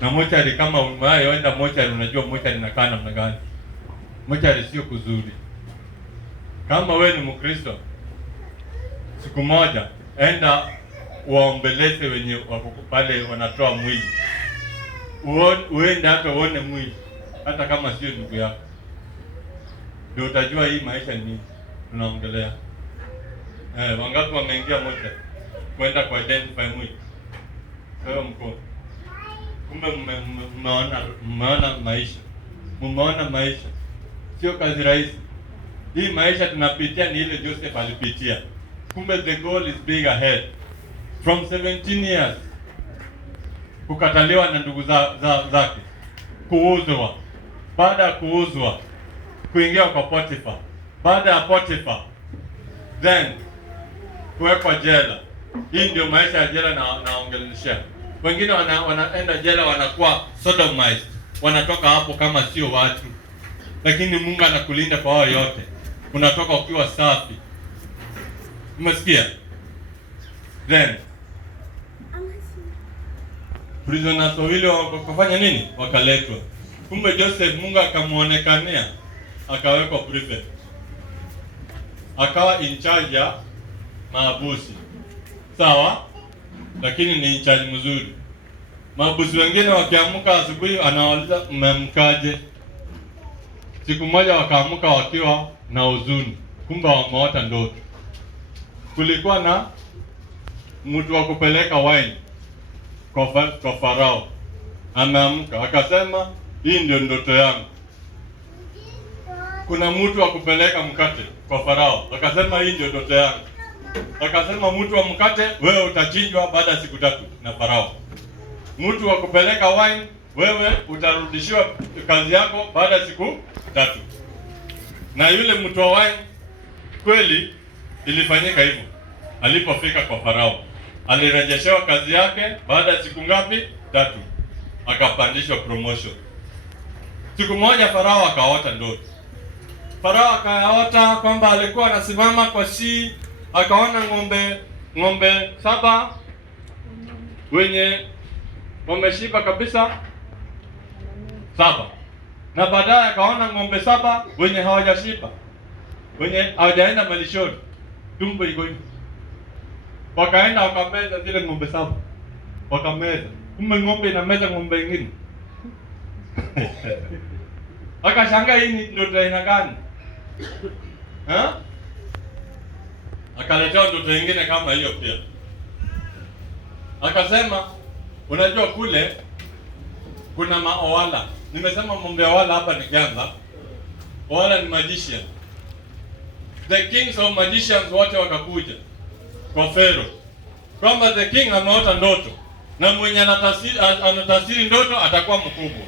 Na mochari kama umewahi mochari, unajua mochari inakaa namna gani. Mochari sio kuzuri. Kama wewe ni Mkristo, siku moja enda waombeleze wenye wako pale wanatoa mwili. Uende hata uone mwili, hata kama sio ndugu yako. Ndio utajua hii maisha ni tunaongelea. Wangapi wameingia moja kwenda kwa identify mwili? Wewe mko. Kumbe mmeona maisha. Mmeona maisha. Sio kazi rahisi. Hii maisha tunapitia ni ile Joseph alipitia. Kumbe the goal is big ahead. From 17 years kukataliwa na ndugu zake, kuuzwa. Baada ya kuuzwa, kuingia kwa Potiphar. Baada ya Potiphar, then kuwekwa jela. Hii ndio maisha ya jela naongeleshea. Wengine wanaenda jela wanakuwa sodomized. Wanatoka hapo kama sio watu. Lakini Mungu anakulinda kwa hao yote. Unatoka ukiwa safi. Umesikia? Then prisoners wawili wakafanya nini? Wakaletwa. Kumbe Joseph Mungu akamuonekania, akawekwa prefect. Akawa in charge ya maabusi. Sawa? Lakini ni in charge mzuri. Maabusi wengine wakiamka asubuhi anawauliza mmemkaje? Siku moja wakaamka wakiwa na huzuni. Kumbe wameota ndoto. Kulikuwa na mtu wa kupeleka wine kwa Farao. Ameamka akasema hii ndio ndoto yangu. Kuna mtu wa kupeleka mkate kwa Farao. Akasema hii ndio ndoto yangu. Akasema mtu wa mkate, wewe utachinjwa baada ya siku 3 na Farao. Mtu wa kupeleka wine, wewe utarudishiwa kazi yako baada ya siku 3. Na yule mtu wa wine kweli ilifanyika hivyo. Alipofika kwa Farao, alirejeshewa kazi yake baada ya siku ngapi? 3. Akapandishwa promotion. Siku moja Farao akaota ndoto. Farao akaota kwamba alikuwa anasimama kwa akaona ng'ombe 7 wenye wameshiba kabisa 7. Na baadaye akaona ng'ombe 7 wenye hawajashiba. Wenye hawajaenda malishoni. Tumbo iko hivi. Wakaenda wakameza zile ng'ombe 7. Wakameza. Kumbe ng'ombe inameza ng'ombe nyingine. Akashangaa hii ni ndoto aina gani? Akaletea ndoto nyingine kama hiyo pia. Akasema unajua kule kuna maowala. Nimesema ng'ombe wala hapa nikianza. Owala ni magician. The kings of magicians wote wakakuja kwa Pharaoh. Kwamba the king ameota ndoto na mwenye anatafsiri ndoto atakuwa mkubwa.